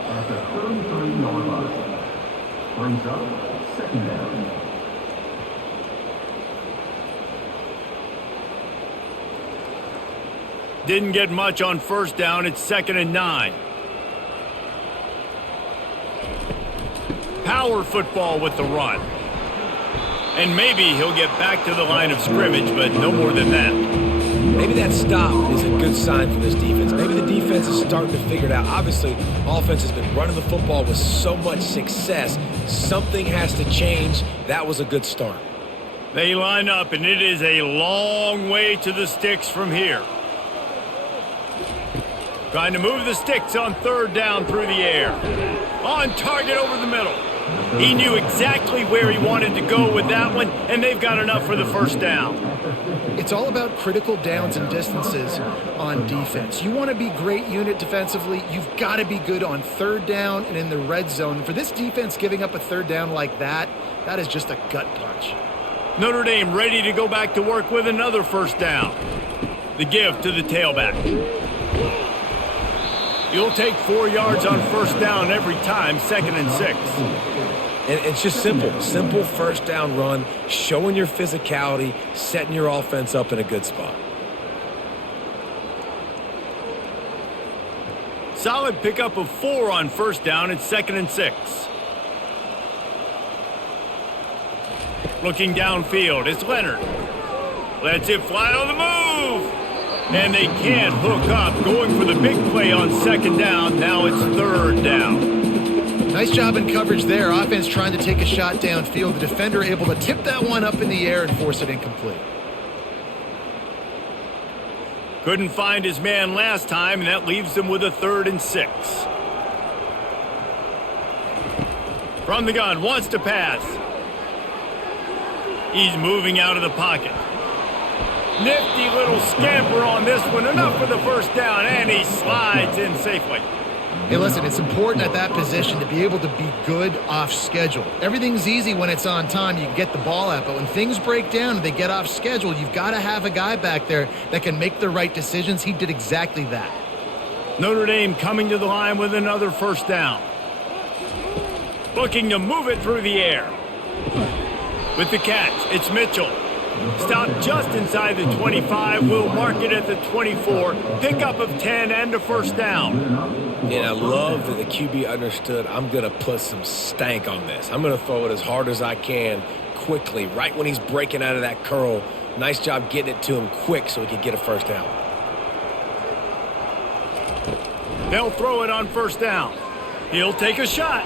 at the 33-yard line. Brings up 2nd down. Didn't get much on first down. It's 2nd and 9. Power football with the run. And maybe he'll get back to the line of scrimmage, but no more than that. Maybe that stop is a good sign for this defense. Maybe the defense is starting to figure it out. Obviously, offense has been running the football with so much success. Something has to change. That was a good start. They line up, and it is a long way to the sticks from here. Trying to move the sticks on 3rd down through the air. On target over the middle. He knew exactly where he wanted to go with that one, and they've got enough for the first down. It's all about critical downs and distances on defense. You want to be great unit defensively, you've got to be good on 3rd down and in the red zone. For this defense, giving up a 3rd down like that, that is just a gut punch. Notre Dame ready to go back to work with another first down. The give to the tailback. You'll take 4 yards on first down every time, 2nd and 6. And it's just simple first down run, showing your physicality, setting your offense up in a good spot. Solid pickup of 4 on first down. It's 2nd and 6. Looking downfield, it's Leonard. Lets it fly on the move. And they can't hook up. Going for the big play on 2nd down. Now it's 3rd down. Nice job in coverage there. Offense trying to take a shot downfield. The defender able to tip that one up in the air and force it incomplete. Couldn't find his man last time, and that leaves him with a 3rd and 6. From the gun, wants to pass. He's moving out of the pocket. Nifty little scamper on this one. Enough for the first down, and he slides in safely. Hey, listen, it's important at that position to be able to be good off schedule. Everything's easy when it's on time. You can get the ball out, but when things break down and they get off schedule, you've got to have a guy back there that can make the right decisions. He did exactly that. Notre Dame coming to the line with another first down. Looking to move it through the air. With the catch, it's Mitchell. Stopped just inside the 25. We'll mark it at the 24. Pickup of 10 and a first down. And I love that the QB understood, I'm going to put some stank on this. I'm going to throw it as hard as I can quickly, right when he's breaking out of that curl. Nice job getting it to him quick so he could get a first down. They'll throw it on first down. He'll take a shot.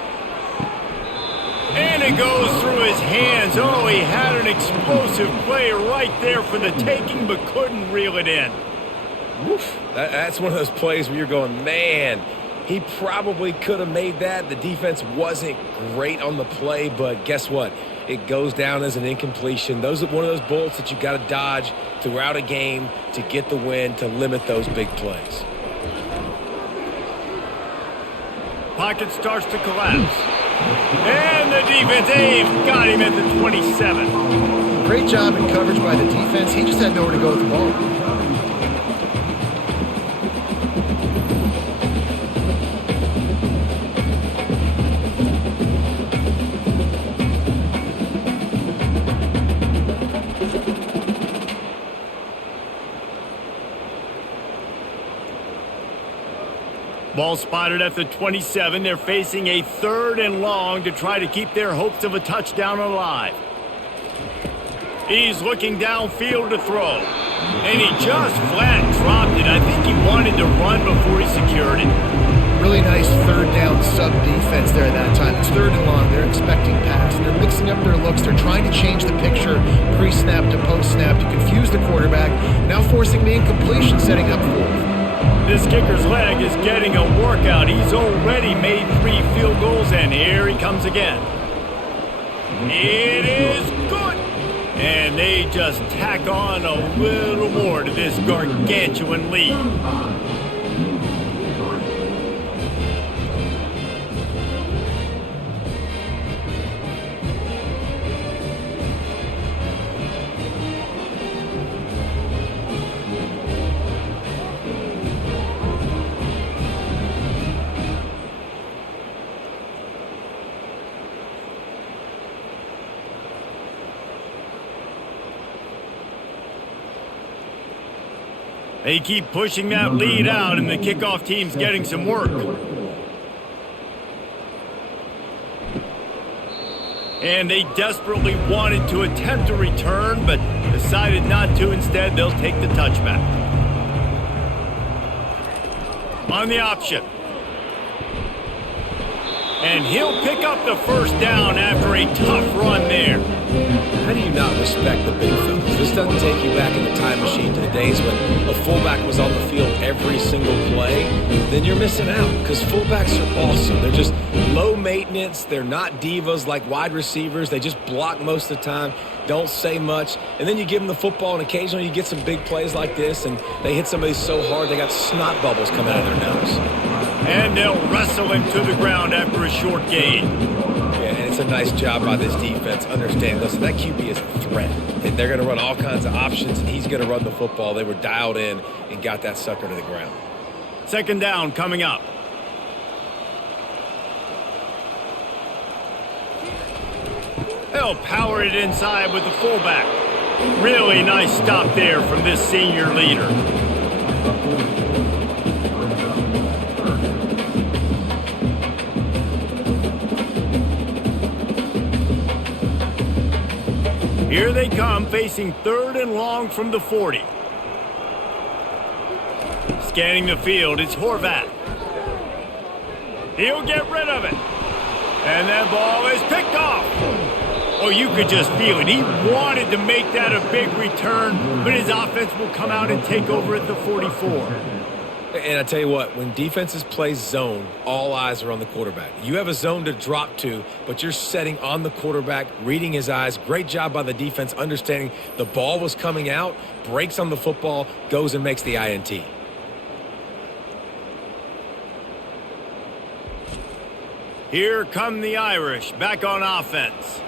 And it goes through his hands. Oh, he had an explosive play right there for the taking, but couldn't reel it in. Woof. That's one of those plays where you're going, man, he probably could have made that. The defense wasn't great on the play, but guess what? it goes down as an incompletion. Those are one of those bullets that you got to dodge throughout a game to get the win, to limit those big plays. Pocket starts to collapse. And the defense, they've got him at the 27. Great job in coverage by the defense. He just had nowhere to go with the ball. Ball spotted at the 27. They're facing a 3rd and long to try to keep their hopes of a touchdown alive. He's looking downfield to throw. And he just flat dropped it. I think he wanted to run before he secured it. Really nice 3rd down sub defense there at that time. It's 3rd and long. They're expecting pass. They're mixing up their looks. They're trying to change the picture pre-snap to post-snap to confuse the quarterback. Now forcing the incompletion, setting up 4th. This kicker's leg is getting a workout. He's already made 3 field goals, and here he comes again. It is good. And they just tack on a little more to this gargantuan lead. They keep pushing that lead out, and the kickoff team's getting some work. And they desperately wanted to attempt a return, but decided not to. Instead, they'll take the touchback. On the option. And he'll pick up the 1st down after a tough run there. How do you not respect the big fellas? This doesn't take you back in the time machine to the days when a fullback was on the field every single play. Then you're missing out, because fullbacks are awesome. They're just low maintenance. They're not divas like wide receivers. They just block most of the time, don't say much. And then you give them the football, and occasionally you get some big plays like this, and they hit somebody so hard they got snot bubbles coming out of their nose. And they'll wrestle him to the ground after a short gain. Yeah, and it's a nice job by this defense understanding, listen, that QB is a threat. And they're going to run all kinds of options, and he's going to run the football. They were dialed in and got that sucker to the ground. 2nd down coming up. They'll power it inside with the fullback. Really nice stop there from this senior leader. Here they come, facing 3rd and long from the 40. Scanning the field, it's Horvath. He'll get rid of it. And that ball is picked off. Oh, you could just feel it. He wanted to make that a big return, but his offense will come out and take over at the 44. And I tell you what, when defenses play zone, all eyes are on the quarterback. You have a zone to drop to, but you're setting on the quarterback, reading his eyes. Great job by the defense, understanding the ball was coming out, breaks on the football, goes and makes the INT. Here come the Irish, back on offense.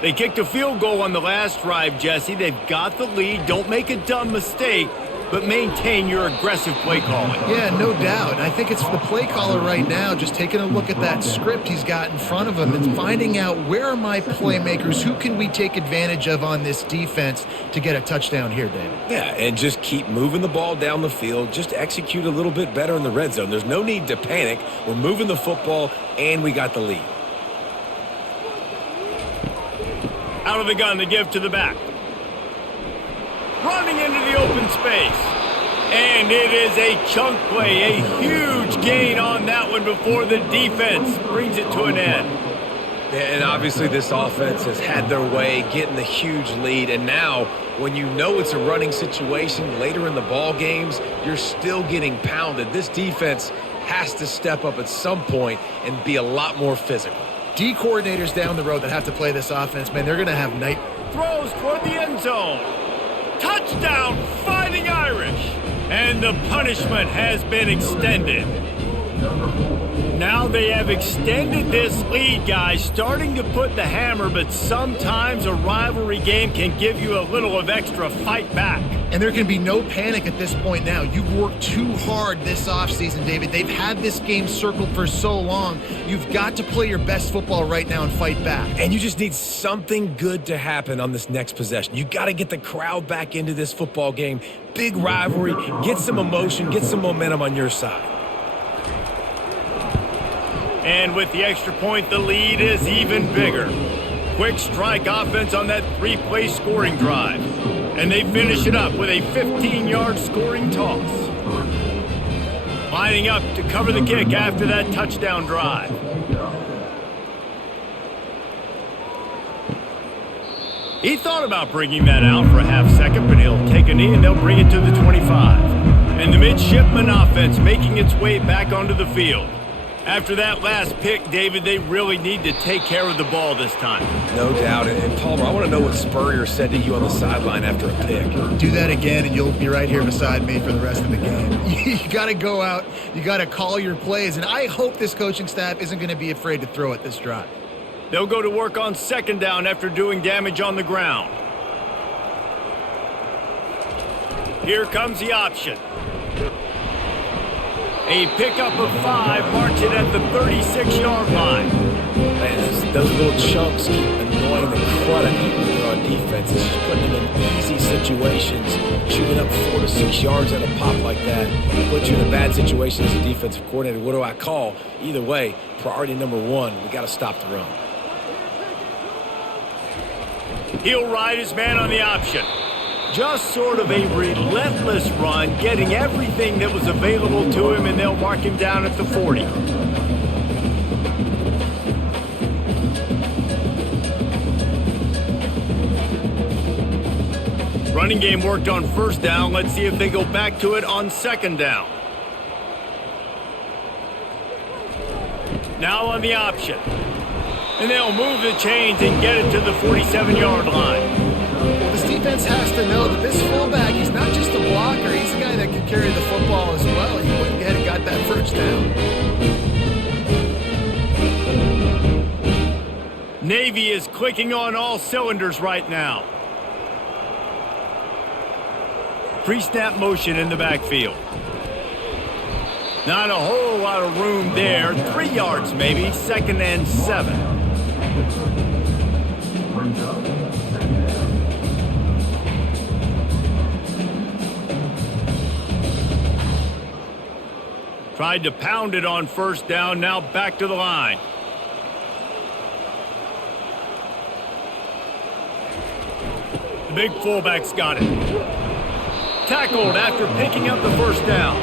They kicked a field goal on the last drive, Jesse. They've got the lead. Don't make a dumb mistake, but maintain your aggressive play calling. Yeah, no doubt. I think it's the play caller right now just taking a look at that script he's got in front of him and finding out where are my playmakers, who can we take advantage of on this defense to get a touchdown here, David. Yeah, and just keep moving the ball down the field. Just execute a little bit better in the red zone. There's no need to panic. We're moving the football, and we got the lead. Out of the gun to give to the back. Running into the open space. And it is a chunk play, a huge gain on that one before the defense brings it to an end. And obviously this offense has had their way, getting the huge lead. And now, when you know it's a running situation later in the ball games, you're still getting pounded. This defense has to step up at some point and be a lot more physical. D coordinators down the road that have to play this offense, man, they're going to have night. Throws toward the end zone. Touchdown, Fighting Irish. And the punishment has been extended. Now they have extended this lead, guys, starting to put the hammer, but sometimes a rivalry game can give you a little of extra fight back. And there can be no panic at this point now. You've worked too hard this offseason, David. They've had this game circled for so long. You've got to play your best football right now and fight back. And you just need something good to happen on this next possession. You got to get the crowd back into this football game. Big rivalry. Get some emotion. Get some momentum on your side. And with the extra point, the lead is even bigger. Quick strike offense on that three-play scoring drive. And they finish it up with a 15-yard scoring toss. Lining up to cover the kick after that touchdown drive. He thought about bringing that out for a half second, but he'll take a knee and they'll bring it to the 25. And the midshipman offense making its way back onto the field. After that last pick, David, they really need to take care of the ball this time. No doubt. And Palmer, I want to know what Spurrier said to you on the sideline after a pick. Do that again, and you'll be right here beside me for the rest of the game. You got to go out. You got to call your plays, and I hope this coaching staff isn't going to be afraid to throw it this drive. They'll go to work on second down after doing damage on the ground. Here comes the option. A pickup of 5 marks it at the 36-yard line. Man, those little chunks keep annoying the crud out of you when you're on defense. It's just putting them in easy situations. Shooting up 4 to 6 yards at a pop like that puts you in a bad situation as a defensive coordinator. What do I call? Either way, priority number 1, we got to stop the run. He'll ride his man on the option. Just sort of a relentless run, getting everything that was available to him, and they'll mark him down at the 40. Running game worked on first down. Let's see if they go back to it on second down. Now on the option. And they'll move the chains and get it to the 47-yard line. This defense has to know that this fullback, he's not just a blocker, he's a guy that can carry the football as well. He went ahead and got that first down. Navy is clicking on all cylinders right now. Pre-snap motion in the backfield. Not a whole lot of room there. 3 yards maybe, 2nd and 7. Tried to pound it on first down, now back to the line. The big fullback's got it. Tackled after picking up the first down.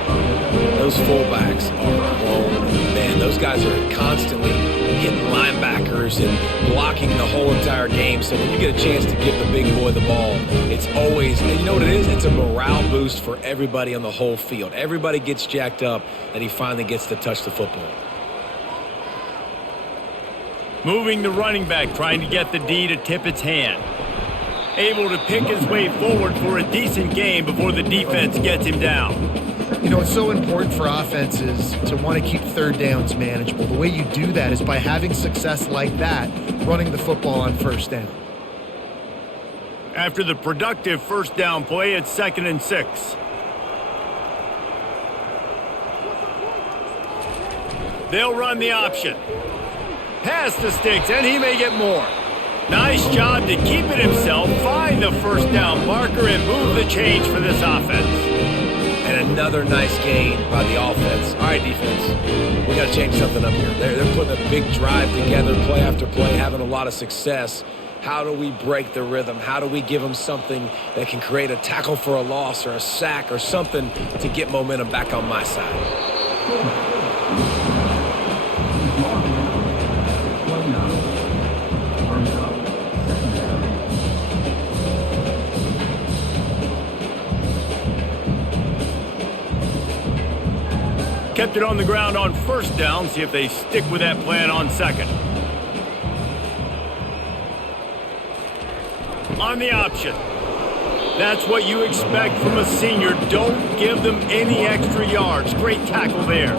Those fullbacks are grown men. Those guys are constantly hitting linebackers and blocking the whole entire game. So when you get a chance to give the big boy the ball, it's always, and you know what it is? It's a morale boost for everybody on the whole field. Everybody gets jacked up that he finally gets to touch the football. Moving the running back, trying to get the D to tip its hand. Able to pick his way forward for a decent game before the defense gets him down. You know, it's so important for offenses to want to keep third downs manageable. The way you do that is by having success like that, running the football on first down. After the productive first down play, it's 2nd and 6. They'll run the option. Pass the sticks, and he may get more. Nice job to keep it himself, find the first down marker, and move the change for this offense. And another nice gain by the offense. All right, defense, we got to change something up here. They're putting a big drive together, play after play, having a lot of success. How do we break the rhythm? How do we give them something that can create a tackle for a loss or a sack or something to get momentum back on my side? Kept it on the ground on first down. See if they stick with that plan on second. on the option. That's what you expect from a senior. Don't give them any extra yards. Great tackle there.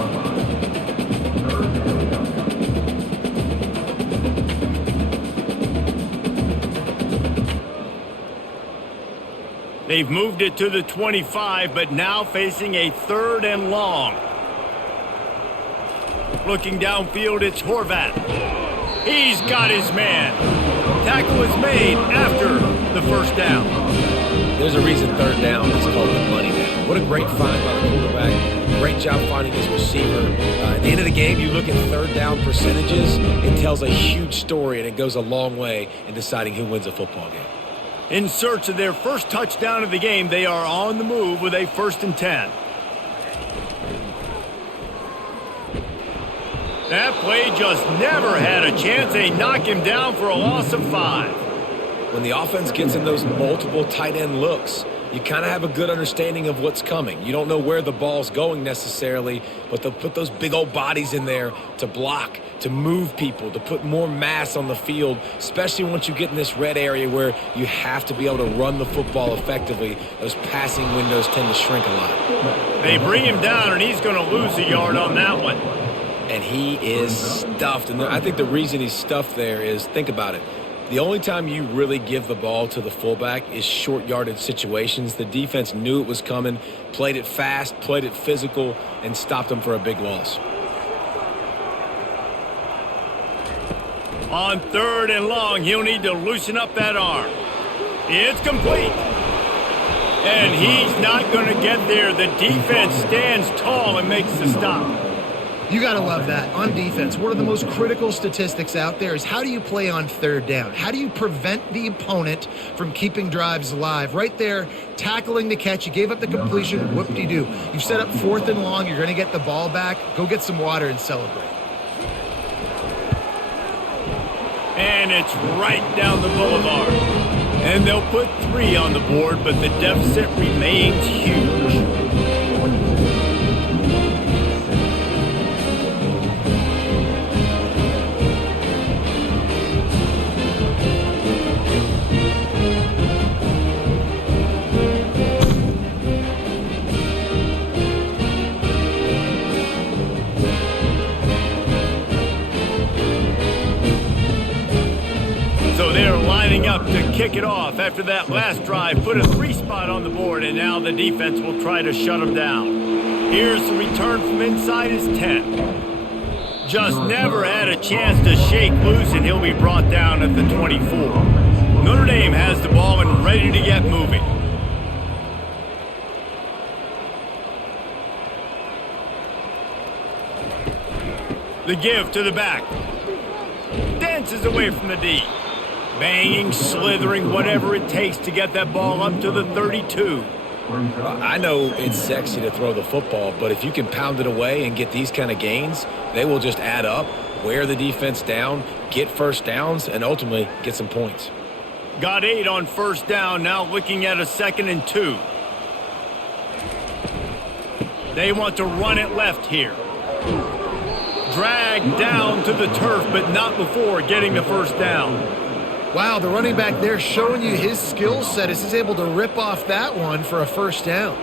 They've moved it to the 25, but now facing a 3rd and long. Looking downfield, it's Horvat. He's got his man. Tackle is made after the first down. There's a reason 3rd down is called the money down. What a great find by the quarterback. Great job finding his receiver. At the end of the game, you look at 3rd down percentages. It tells a huge story, and it goes a long way in deciding who wins a football game. In search of their first touchdown of the game, they are on the move with a 1st and 10. That play just never had a chance. They knock him down for a loss of 5. When the offense gets in those multiple tight end looks, you kind of have a good understanding of what's coming. You don't know where the ball's going necessarily, but they'll put those big old bodies in there to block, to move people, to put more mass on the field, especially once you get in this red area where you have to be able to run the football effectively. Those passing windows tend to shrink a lot. They bring him down, and he's going to lose a yard on that one. And he is stuffed. And I think the reason he's stuffed there is, think about it. The only time you really give the ball to the fullback is short yardage situations. The defense knew it was coming, played it fast, played it physical, and stopped him for a big loss. On 3rd and long, he'll need to loosen up that arm. It's complete. And he's not going to get there. The defense stands tall and makes the stop. You got to love that. On defense, one of the most critical statistics out there is how do you play on 3rd down? How do you prevent the opponent from keeping drives alive? Right there, tackling the catch. You gave up the completion. Whoop-de-doo. You've set up 4th and long. You're going to get the ball back. Go get some water and celebrate. And it's right down the boulevard. And they'll put 3 on the board, but the deficit remains huge. Up to kick it off after that last drive, put a 3 spot on the board, and now the defense will try to shut them down. Here's the return from inside his 10. Just never had a chance to shake loose, and he'll be brought down at the 24. Notre Dame has the ball and ready to get moving. The give to the back. Dances away from the D. Banging, slithering, whatever it takes to get that ball up to the 32. I know it's sexy to throw the football, but if you can pound it away and get these kind of gains, they will just add up, wear the defense down, get first downs, and ultimately get some points. Got 8 on 1st down, now looking at a 2nd and 2. They want to run it left here. Dragged down to the turf, but not before getting the 1st down. Wow, the running back there showing you his skill set as he's able to rip off that one for a 1st down.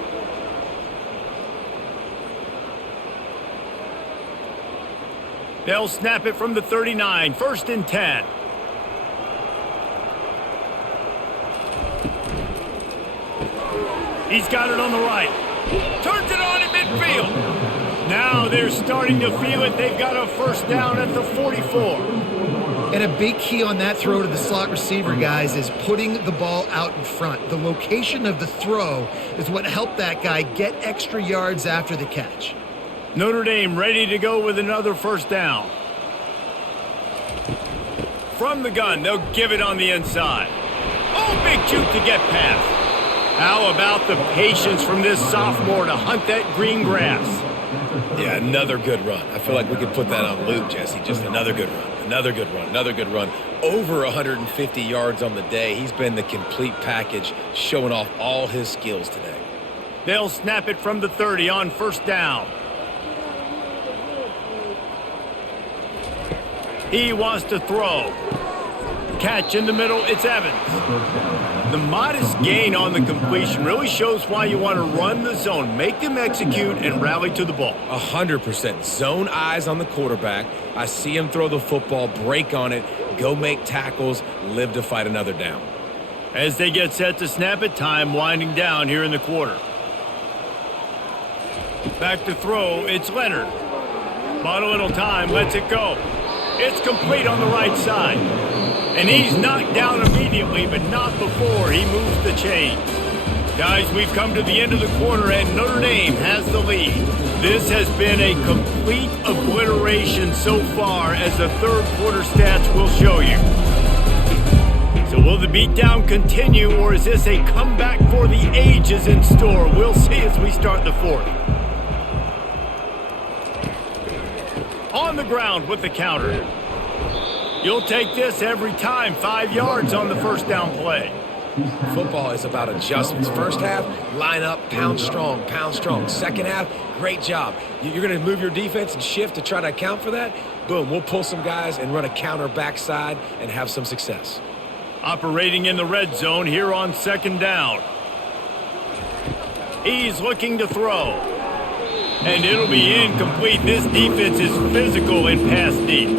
They'll snap it from the 39, 1st and 10. He's got it on the right. Turns it on at midfield. Now they're starting to feel it. They've got a 1st down at the 44. And a big key on that throw to the slot receiver, guys, is putting the ball out in front. The location of the throw is what helped that guy get extra yards after the catch. Notre Dame ready to go with another 1st down. From the gun, they'll give it on the inside. Oh, big juke to get past. How about the patience from this sophomore to hunt that green grass? Yeah, another good run. I feel like we could put that on loop, Jesse. Just another good run. Another good run, another good run. Over 150 yards on the day. He's been the complete package, showing off all his skills today. They'll snap it from the 30 on 1st down. He wants to throw. Catch in the middle, it's Evans. The modest gain on the completion really shows why you want to run the zone, make them execute, and rally to the ball. 100%. Zone eyes on the quarterback. I see him throw the football, break on it, go make tackles, live to fight another down. As they get set to snap it, time winding down here in the quarter. Back to throw, it's Leonard. Bought a little time, lets it go. It's complete on the right side. And he's knocked down immediately, but not before he moves the chains. Guys, we've come to the end of the quarter, and Notre Dame has the lead. This has been a complete obliteration so far, as the third quarter stats will show you. So will the beatdown continue, or is this a comeback for the ages in store? We'll see as we start the fourth. On the ground with the counter. You'll take this every time. 5 yards on the first down play. Football is about adjustments. First half, line up, pound strong, pound strong. Second half, great job. You're going to move your defense and shift to try to account for that. Boom, we'll pull some guys and run a counter backside and have some success. Operating in the red zone here on second down. He's looking to throw. And it'll be incomplete. This defense is physical and pass deep.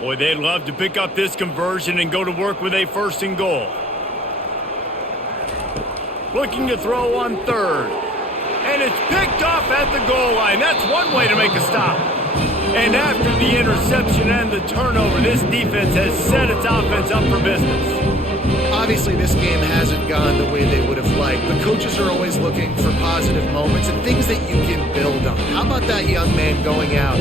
Boy, they'd love to pick up this conversion and go to work with a first and goal. Looking to throw on third. And it's picked off at the goal line. That's one way to make a stop. And after the interception and the turnover, this defense has set its offense up for business. Obviously, this game hasn't gone the way they would have liked, but coaches are always looking for positive moments and things that you can build on. How about that young man going out,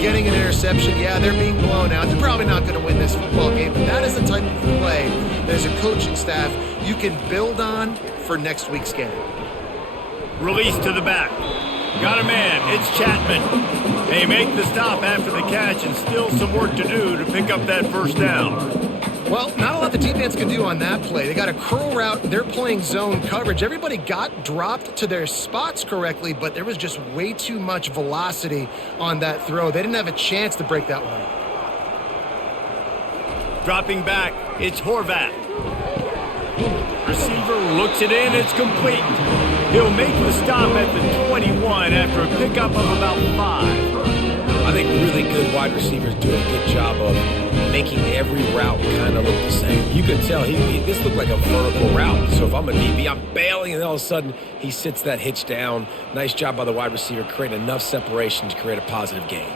getting an interception? Yeah, they're being blown out. They're probably not going to win this football game, but that is the type of play that as a coaching staff you can build on for next week's game. Release to the back. Got a man. It's Chapman. They make the stop after the catch, and still some work to do to pick up that first down. Well, not a lot the defense can do on that play. They got a curl route. They're playing zone coverage. Everybody got dropped to their spots correctly, but there was just way too much velocity on that throw. They didn't have a chance to break that one up. Dropping back, it's Horvath. Receiver looks it in, it's complete. He'll make the stop at the 21 after a pickup of about 5. I think really good wide receivers do a good job of making every route kind of look the same. You could tell this looked like a vertical route. So if I'm a DB, I'm bailing, and all of a sudden he sits that hitch down. Nice job by the wide receiver, creating enough separation to create a positive gain.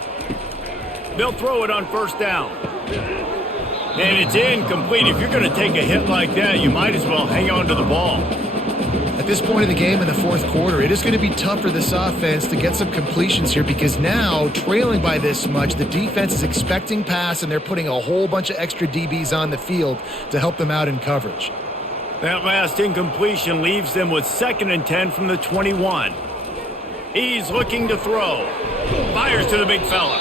They'll throw it on first down. And it's incomplete. If you're going to take a hit like that, you might as well hang on to the ball. At this point in the game in the fourth quarter, it is going to be tough for this offense to get some completions here because now, trailing by this much, the defense is expecting pass, and they're putting a whole bunch of extra DBs on the field to help them out in coverage. That last incompletion leaves them with 2nd and 10 from the 21. He's looking to throw. Fires to the big fella.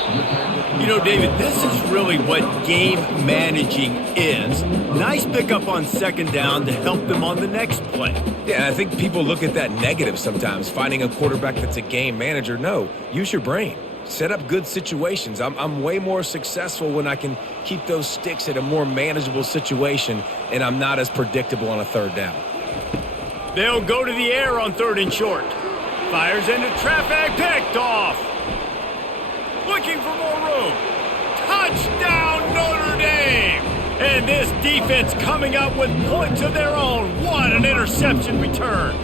You know, David, this is really what game managing is. Nice pickup on second down to help them on the next play. Yeah, I think people look at that negative sometimes, finding a quarterback that's a game manager. No, use your brain. Set up good situations. I'm way more successful when I can keep those sticks at a more manageable situation, and I'm not as predictable on a third down. They'll go to the air on 3rd and short. Fires into traffic, picked off. Looking for more room. Touchdown, Notre Dame! And this defense coming up with points of their own. What an interception return.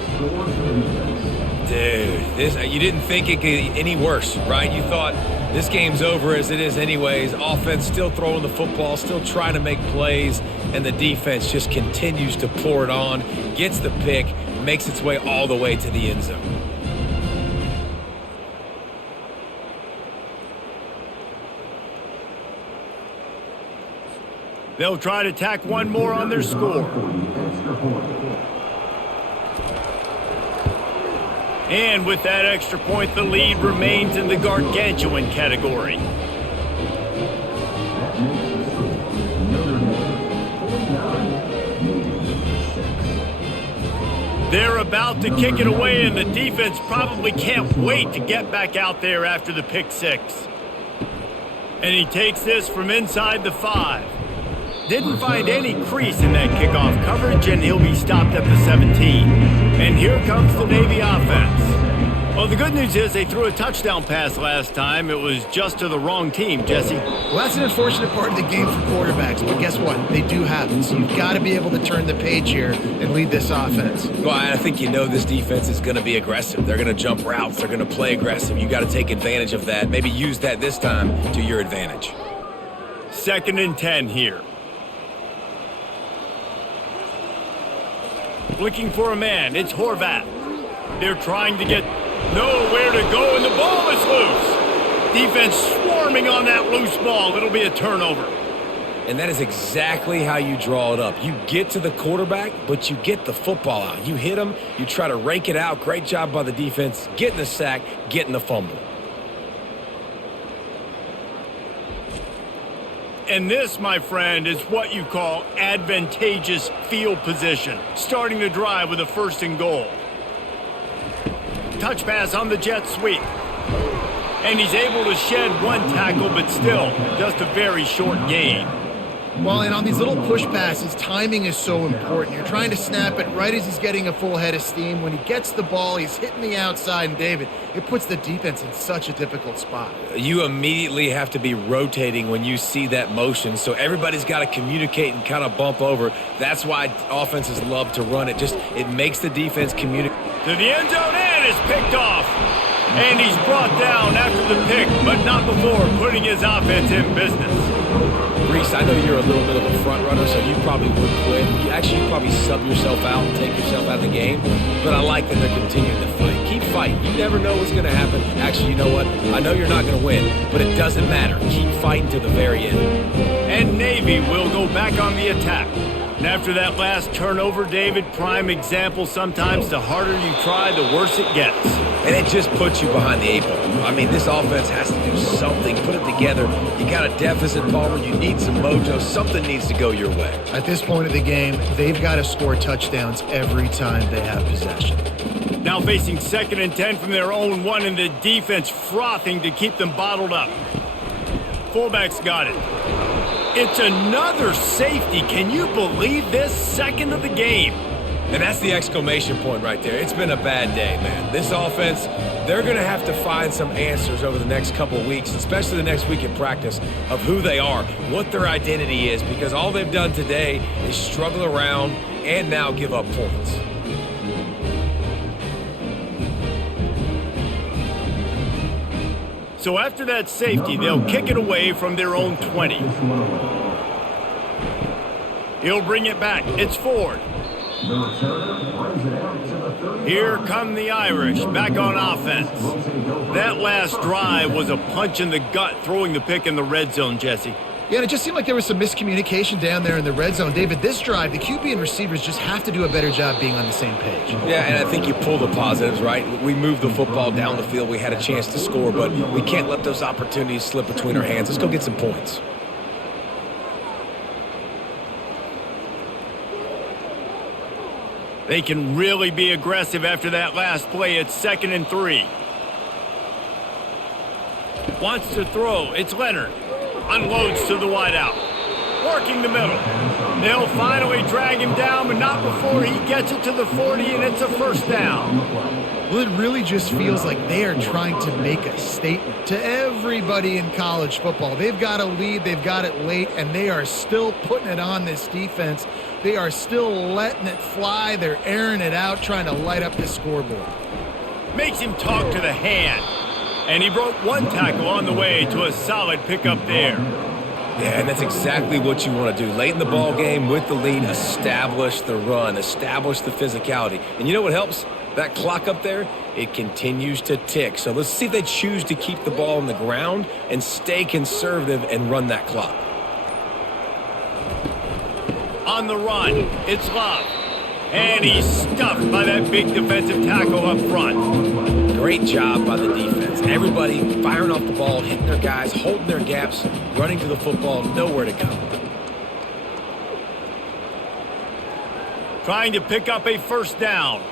Dude, you didn't think it could get any worse, right? You thought this game's over as it is anyways. Offense still throwing the football, still trying to make plays, and the defense just continues to pour it on, gets the pick, makes its way all the way to the end zone. They'll try to tack one more on their score. And with that extra point, the lead remains in the gargantuan category. They're about about to kick it away, and the defense probably can't wait to get back out there after the pick six. And he takes this from inside the 5. Didn't find any crease in that kickoff coverage, and he'll be stopped at the 17. And here comes the Navy offense. Well, the good news is they threw a touchdown pass last time. It was just to the wrong team, Jesse. Well, that's an unfortunate part of the game for quarterbacks, but guess what? They do happen, so you've got to be able to turn the page here and lead this offense. Well, I think this defense is going to be aggressive. They're going to jump routes. They're going to play aggressive. You got to take advantage of that. Maybe use that this time to your advantage. 2nd and 10 here. Looking for a man. It's Horvath. They're trying to get nowhere to go, and the ball is loose. Defense swarming on that loose ball. It'll be a turnover. And that is exactly how you draw it up. You get to the quarterback, but you get the football out. You hit him, you try to rake it out. Great job by the defense. Getting the sack, getting the fumble. And this, my friend, is what you call advantageous field position. Starting the drive with a 1st and goal. Touch pass on the jet sweep. And he's able to shed one tackle, but still just a very short gain. Well, and on these little push passes, timing is so important. You're trying to snap it right as he's getting a full head of steam. When he gets the ball, he's hitting the outside, and David, it puts the defense in such a difficult spot. You immediately have to be rotating when you see that motion, so everybody's got to communicate and kind of bump over. That's why offenses love to run it. It makes the defense communicate. To the end zone, and is picked off. And he's brought down after the pick, but not before putting his offense in business. Reese, I know you're a little bit of a front runner, so you probably would quit. You probably sub yourself out and take yourself out of the game. But I like that they're continuing to fight. Keep fighting. You never know what's going to happen. Actually, you know what? I know you're not going to win, but it doesn't matter. Keep fighting to the very end. And Navy will go back on the attack. And after that last turnover, David, prime example, sometimes the harder you try, the worse it gets. And it just puts you behind the 8 ball. I mean, this offense has to do something. Put it together. You got a deficit, Palmer. You need some mojo. Something needs to go your way. At this point of the game, they've got to score touchdowns every time they have possession. Now facing 2nd and 10 from their own 1, and the defense frothing to keep them bottled up. Fullback's got it. It's another safety. Can you believe this? 2nd of the game. And that's the exclamation point right there. It's been a bad day, man. This offense, they're going to have to find some answers over the next couple of weeks, especially the next week in practice, of who they are, what their identity is, because all they've done today is struggle around and now give up points. So after that safety, they'll kick it away from their own 20. He'll bring it back. It's Ford. Here come the Irish, back on offense. That last drive was a punch in the gut, throwing the pick in the red zone, Jesse. Yeah, and it just seemed like there was some miscommunication down there in the red zone. David, this drive, the QB and receivers just have to do a better job being on the same page. Yeah, and I think you pull the positives, right? We moved the football down the field. We had a chance to score, but we can't let those opportunities slip between our hands. Let's go get some points. They can really be aggressive after that last play. It's 2nd and 3. Wants to throw. It's Leonard. Unloads to the wideout. Working the middle. They'll finally drag him down, but not before he gets it to the 40, and it's a 1st down. Well, it really just feels like they are trying to make a statement to everybody in college football. They've got a lead, they've got it late, and they are still putting it on this defense. They are still letting it fly. They're airing it out, trying to light up the scoreboard. Makes him talk to the hand. And he broke one tackle on the way to a solid pickup there. Yeah, and that's exactly what you want to do. Late in the ball game with the lead, establish the run, establish the physicality. And you know what helps? That clock up there, it continues to tick. So let's see if they choose to keep the ball on the ground and stay conservative and run that clock. On the run, it's Love. And he's stuffed by that big defensive tackle up front. Great job by the defense. Everybody firing off the ball, hitting their guys, holding their gaps, running to the football, nowhere to go. Trying to pick up a 1st down.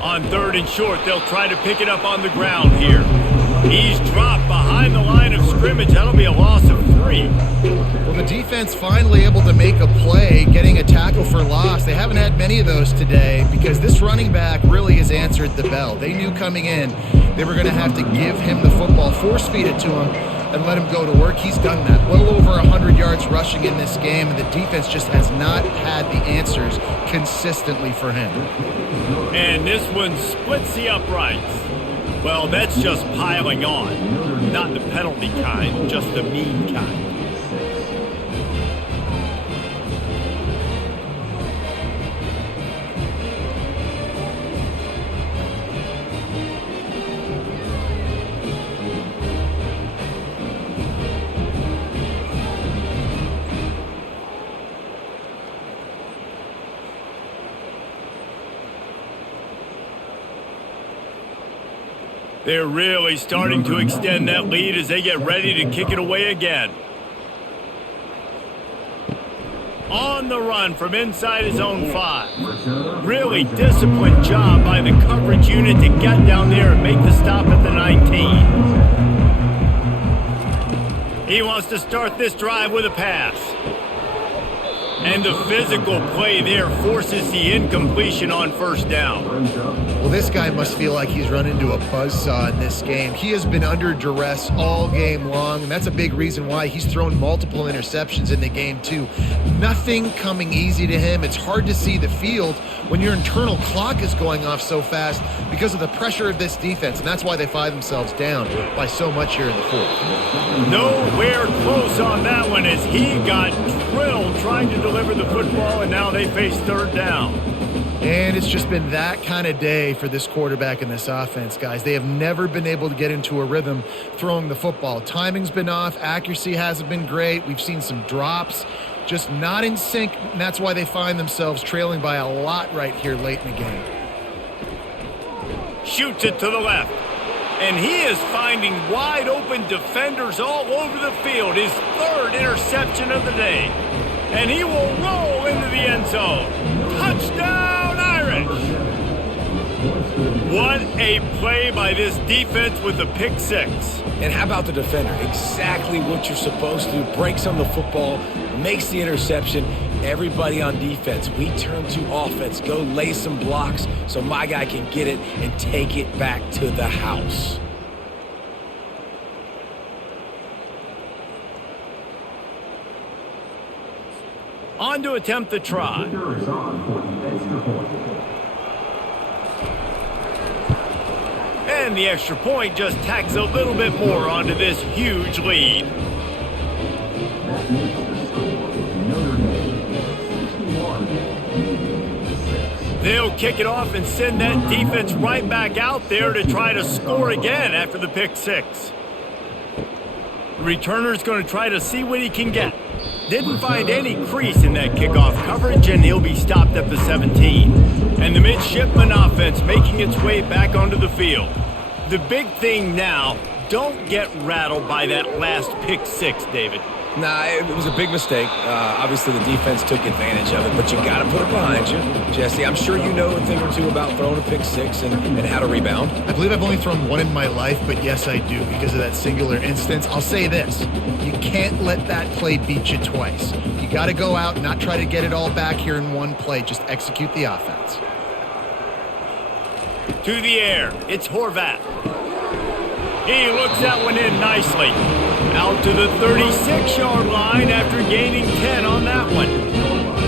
On 3rd and short, they'll try to pick it up on the ground here. He's dropped behind the line of scrimmage. That'll be a loss of 3. Well, the defense finally able to make a play, getting a tackle for loss. They haven't had many of those today because this running back really has answered the bell. They knew coming in they were going to have to give him the football, force feed it to him, and let him go to work. He's done that. Well over 100 yards rushing in this game, and the defense just has not had the answers consistently for him. And this one splits the uprights. Well, that's just piling on. Not the penalty kind, just the mean kind. They're really starting to extend that lead as they get ready to kick it away again. On the run from inside his own 5. Really disciplined job by the coverage unit to get down there and make the stop at the 19. He wants to start this drive with a pass. And the physical play there forces the incompletion on 1st down. Well, this guy must feel like he's run into a buzzsaw in this game. He has been under duress all game long, and that's a big reason why he's thrown multiple interceptions in the game, too. Nothing coming easy to him. It's hard to see the field when your internal clock is going off so fast because of the pressure of this defense, and that's why they find themselves down by so much here in the 4th. Nowhere close on that one as he got drilled trying to deliver the football, and now they face 3rd down. And it's just been that kind of day for this quarterback and this offense, guys. They have never been able to get into a rhythm throwing the football. Timing's been off. Accuracy hasn't been great. We've seen some drops, just not in sync, and that's why they find themselves trailing by a lot right here late in the game. Shoots it to the left. And he is finding wide open defenders all over the field. His 3rd interception of the day. And he will roll into the end zone. Touchdown, Irish! What a play by this defense with the pick 6. And how about the defender? Exactly what you're supposed to do. Breaks on the football, makes the interception. Everybody on defense, we turn to offense. Go lay some blocks so my guy can get it and take it back to the house. On to attempt the try. And the extra point just tacks a little bit more onto this huge lead. That makes the score Notre Dame 61-6. They'll kick it off and send that defense right back out there to try to score again after the pick 6. The returner's going to try to see what he can get. Didn't find any crease in that kickoff coverage, and he'll be stopped at the 17. And the midshipman offense making its way back onto the field. The big thing now, don't get rattled by that last pick 6, David. Nah, it was a big mistake. Obviously, the defense took advantage of it, but you got to put it behind you. Jesse, I'm sure you know a thing or two about throwing a pick 6 and how to rebound. I believe I've only thrown one in my life, but yes, I do because of that singular instance. I'll say this. You can't let that play beat you twice. You got to go out and not try to get it all back here in one play. Just execute the offense. To the air. It's Horvath. He looks that one in nicely. Out to the 36-yard line after gaining 10 on that one.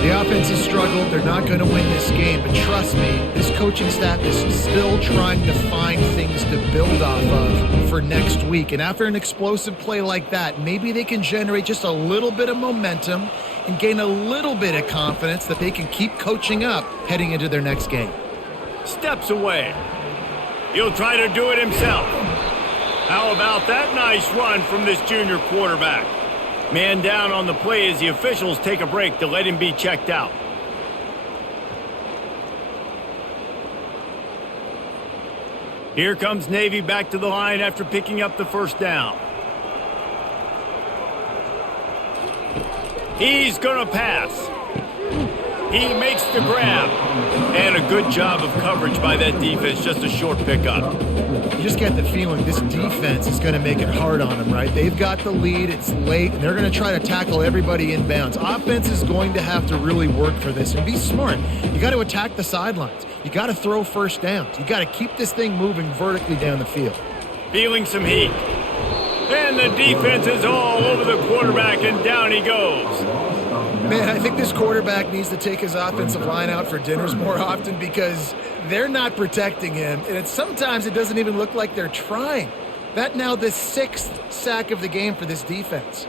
The offense has struggled. They're not going to win this game, but trust me, this coaching staff is still trying to find things to build off of for next week. And after an explosive play like that, maybe they can generate just a little bit of momentum and gain a little bit of confidence that they can keep coaching up heading into their next game. Steps away. He'll try to do it himself. How about that nice run from this junior quarterback? Man down on the play as the officials take a break to let him be checked out. Here comes Navy back to the line after picking up the 1st down. He's going to pass. He makes the grab. And a good job of coverage by that defense, just a short pickup. You just get the feeling this defense is going to make it hard on them, right? They've got the lead, it's late, and they're going to try to tackle everybody inbounds. Offense is going to have to really work for this and be smart. You got to attack the sidelines. You got to throw first downs. You got to keep this thing moving vertically down the field. Feeling some heat. And the defense is all over the quarterback, and down he goes. Man, I think this quarterback needs to take his offensive line out for dinners more often because they're not protecting him, and sometimes it doesn't even look like they're trying. That now the 6th sack of the game for this defense.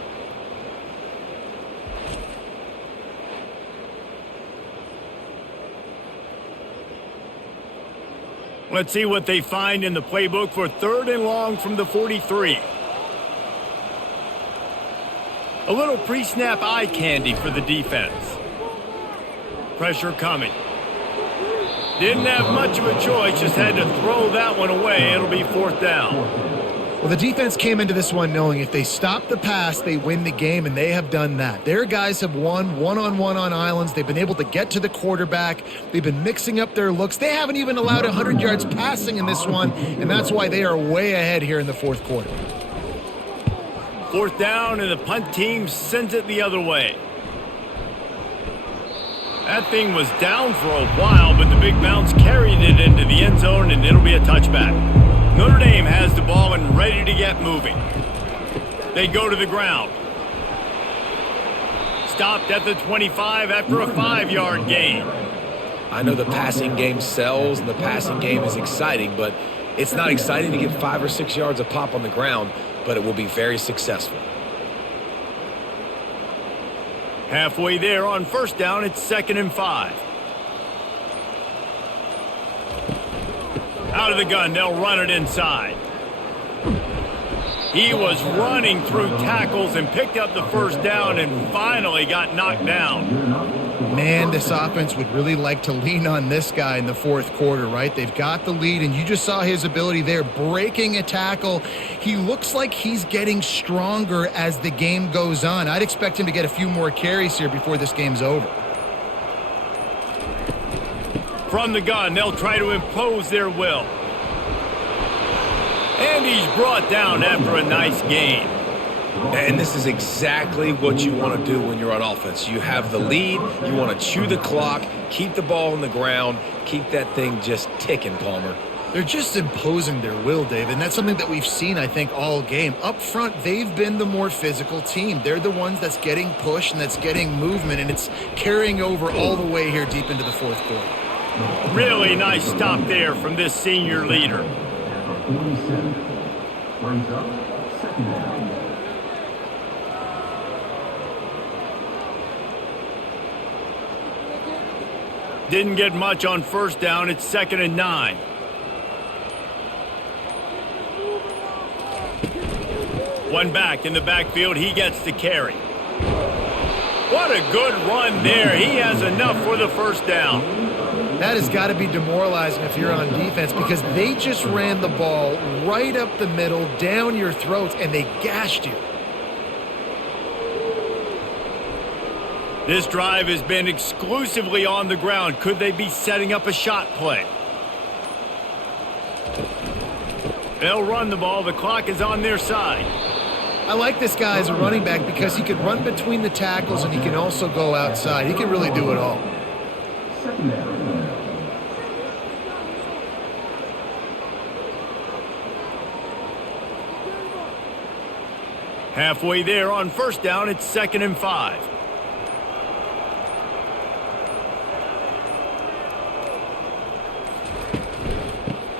Let's see what they find in the playbook for 3rd and long from the 43. A little pre-snap eye candy for the defense. Pressure coming. Didn't have much of a choice, just had to throw that one away. It'll be 4th down. Well, the defense came into this one knowing if they stop the pass, they win the game, and they have done that. Their guys have won one-on-one on islands. They've been able to get to the quarterback. They've been mixing up their looks. They haven't even allowed 100 yards passing in this one, and that's why they are way ahead here in the 4th quarter. 4th down, and the punt team sends it the other way. That thing was down for a while, but the big bounce carried it into the end zone, and it'll be a touchback. Notre Dame has the ball and ready to get moving. They go to the ground. Stopped at the 25 after a 5-yard gain. I know the passing game sells and the passing game is exciting, but it's not exciting to get 5 or 6 yards a pop on the ground, but it will be very successful. Halfway there on 1st down, it's 2nd and 5. Out of the gun, they'll run it inside. He was running through tackles and picked up the 1st down and finally got knocked down. Man, this offense would really like to lean on this guy in the 4th quarter, right? They've got the lead, and you just saw his ability there, breaking a tackle. He looks like he's getting stronger as the game goes on. I'd expect him to get a few more carries here before this game's over. From the gun, they'll try to impose their will. And he's brought down after a nice gain. And this is exactly what you want to do when you're on offense. You have the lead, you want to chew the clock, keep the ball on the ground, keep that thing just ticking, Palmer. They're just imposing their will, Dave, and that's something that we've seen, I think, all game. Up front, they've been the more physical team. They're the ones that's getting pushed and that's getting movement, and it's carrying over all the way here deep into the 4th quarter. Really nice stop there from this senior leader. 47 brings up 2nd down. Didn't get much on 1st down. It's 2nd and 9. One back in the backfield. He gets the carry. What a good run there. He has enough for the 1st down. That has got to be demoralizing if you're on defense because they just ran the ball right up the middle, down your throats, and they gashed you. This drive has been exclusively on the ground. Could they be setting up a shot play? They'll run the ball. The clock is on their side. I like this guy as a running back because he can run between the tackles and he can also go outside. He can really do it all. 2nd down. Halfway there on 1st down, it's 2nd and 5.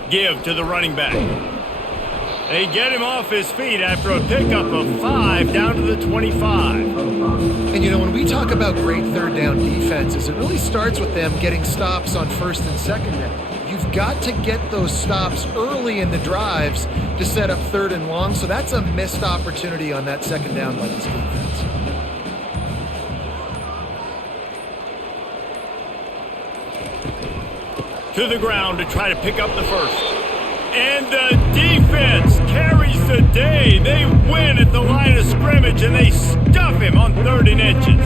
Give to the running back. They get him off his feet after a pickup of 5 down to the 25. And, you know, when we talk about great 3rd down defenses, it really starts with them getting stops on 1st and 2nd down. You've got to get those stops early in the drives to set up 3rd and long, so that's a missed opportunity on that 2nd down by this defense. To the ground to try to pick up the 1st. And the defense carries the day. They win at the line of scrimmage, and they stuff him on 3rd and inches.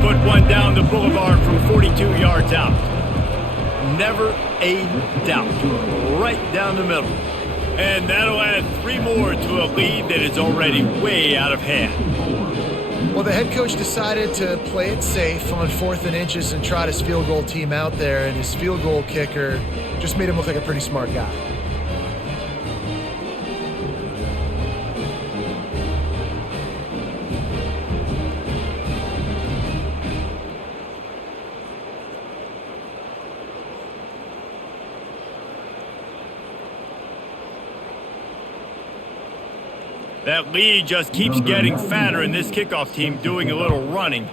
put one down the boulevard from 42 yards out. Never a doubt. Right down the middle. And that'll add 3 more to a lead that is already way out of hand. Well, the head coach decided to play it safe on 4th and inches and trot his field goal team out there, and his field goal kicker just made him look like a pretty smart guy. That lead just keeps getting fatter, and this kickoff team doing a little running.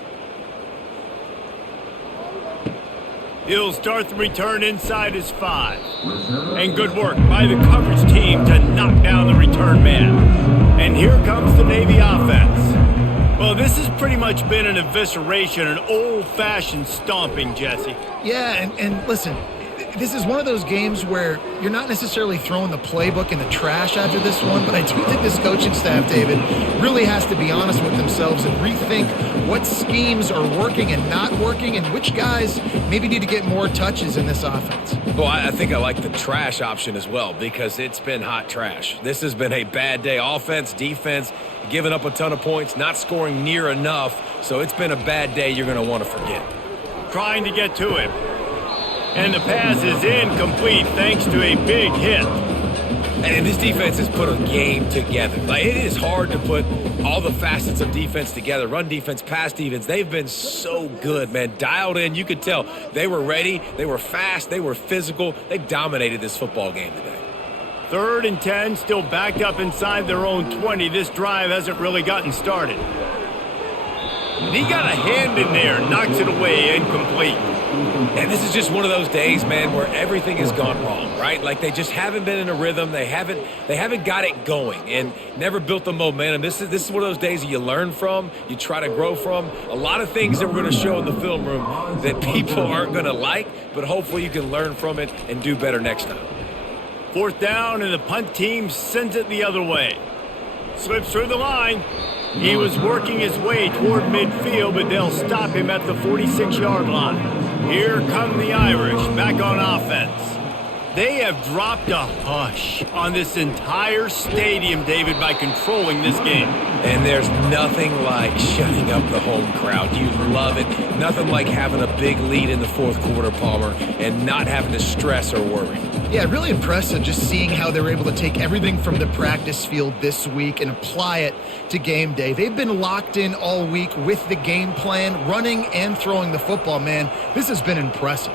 He'll start the return inside his 5. And good work by the coverage team to knock down the return man. And here comes the Navy offense. Well, this has pretty much been an evisceration, an old-fashioned stomping, Jesse. Yeah, and listen, this is one of those games where you're not necessarily throwing the playbook in the trash after this one, but I do think this coaching staff, David, really has to be honest with themselves and rethink what schemes are working and not working and which guys maybe need to get more touches in this offense. Well, I think I like the trash option as well because it's been hot trash. This has been a bad day. Offense, defense, giving up a ton of points, not scoring near enough. So it's been a bad day you're going to want to forget. Trying to get to him. And the pass is incomplete thanks to a big hit. And this defense has put a game together. Like, it is hard to put all the facets of defense together. Run defense, pass defense. They've been so good, man. Dialed in. You could tell they were ready. They were fast. They were physical. They dominated this football game today. 3rd and 10, still backed up inside their own 20. This drive hasn't really gotten started. And he got a hand in there, knocks it away, incomplete. And this is just one of those days, man, where everything has gone wrong, right? Like they just haven't been in a rhythm. They haven't got it going and never built the momentum. This is one of those days that you learn from, you try to grow from. A lot of things that we're going to show in the film room that people aren't going to like, but hopefully you can learn from it and do better next time. 4th down, and the punt team sends it the other way. Slips through the line. He was working his way toward midfield, but they'll stop him at the 46-yard line. Here come the Irish back on offense. They have dropped a hush on this entire stadium, David, by controlling this game. And there's nothing like shutting up the home crowd. You love it. Nothing like having a big lead in the 4th quarter, Palmer, and not having to stress or worry. Yeah, really impressive just seeing how they were able to take everything from the practice field this week and apply it to game day. They've been locked in all week with the game plan, running and throwing the football, man. This has been impressive.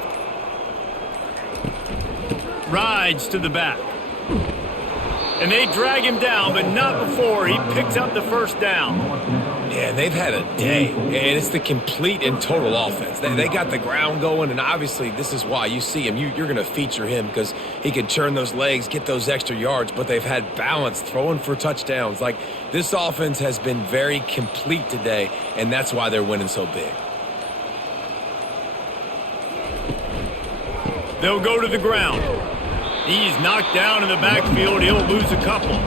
Rides to the back. And they drag him down, but not before he picks up the 1st down. Yeah, they've had a day, and it's the complete and total offense. They got the ground going, and obviously this is why you see him. You're going to feature him because he can churn those legs, get those extra yards, but they've had balance, throwing for touchdowns. Like, this offense has been very complete today, and that's why they're winning so big. They'll go to the ground. He's knocked down in the backfield. He'll lose a couple.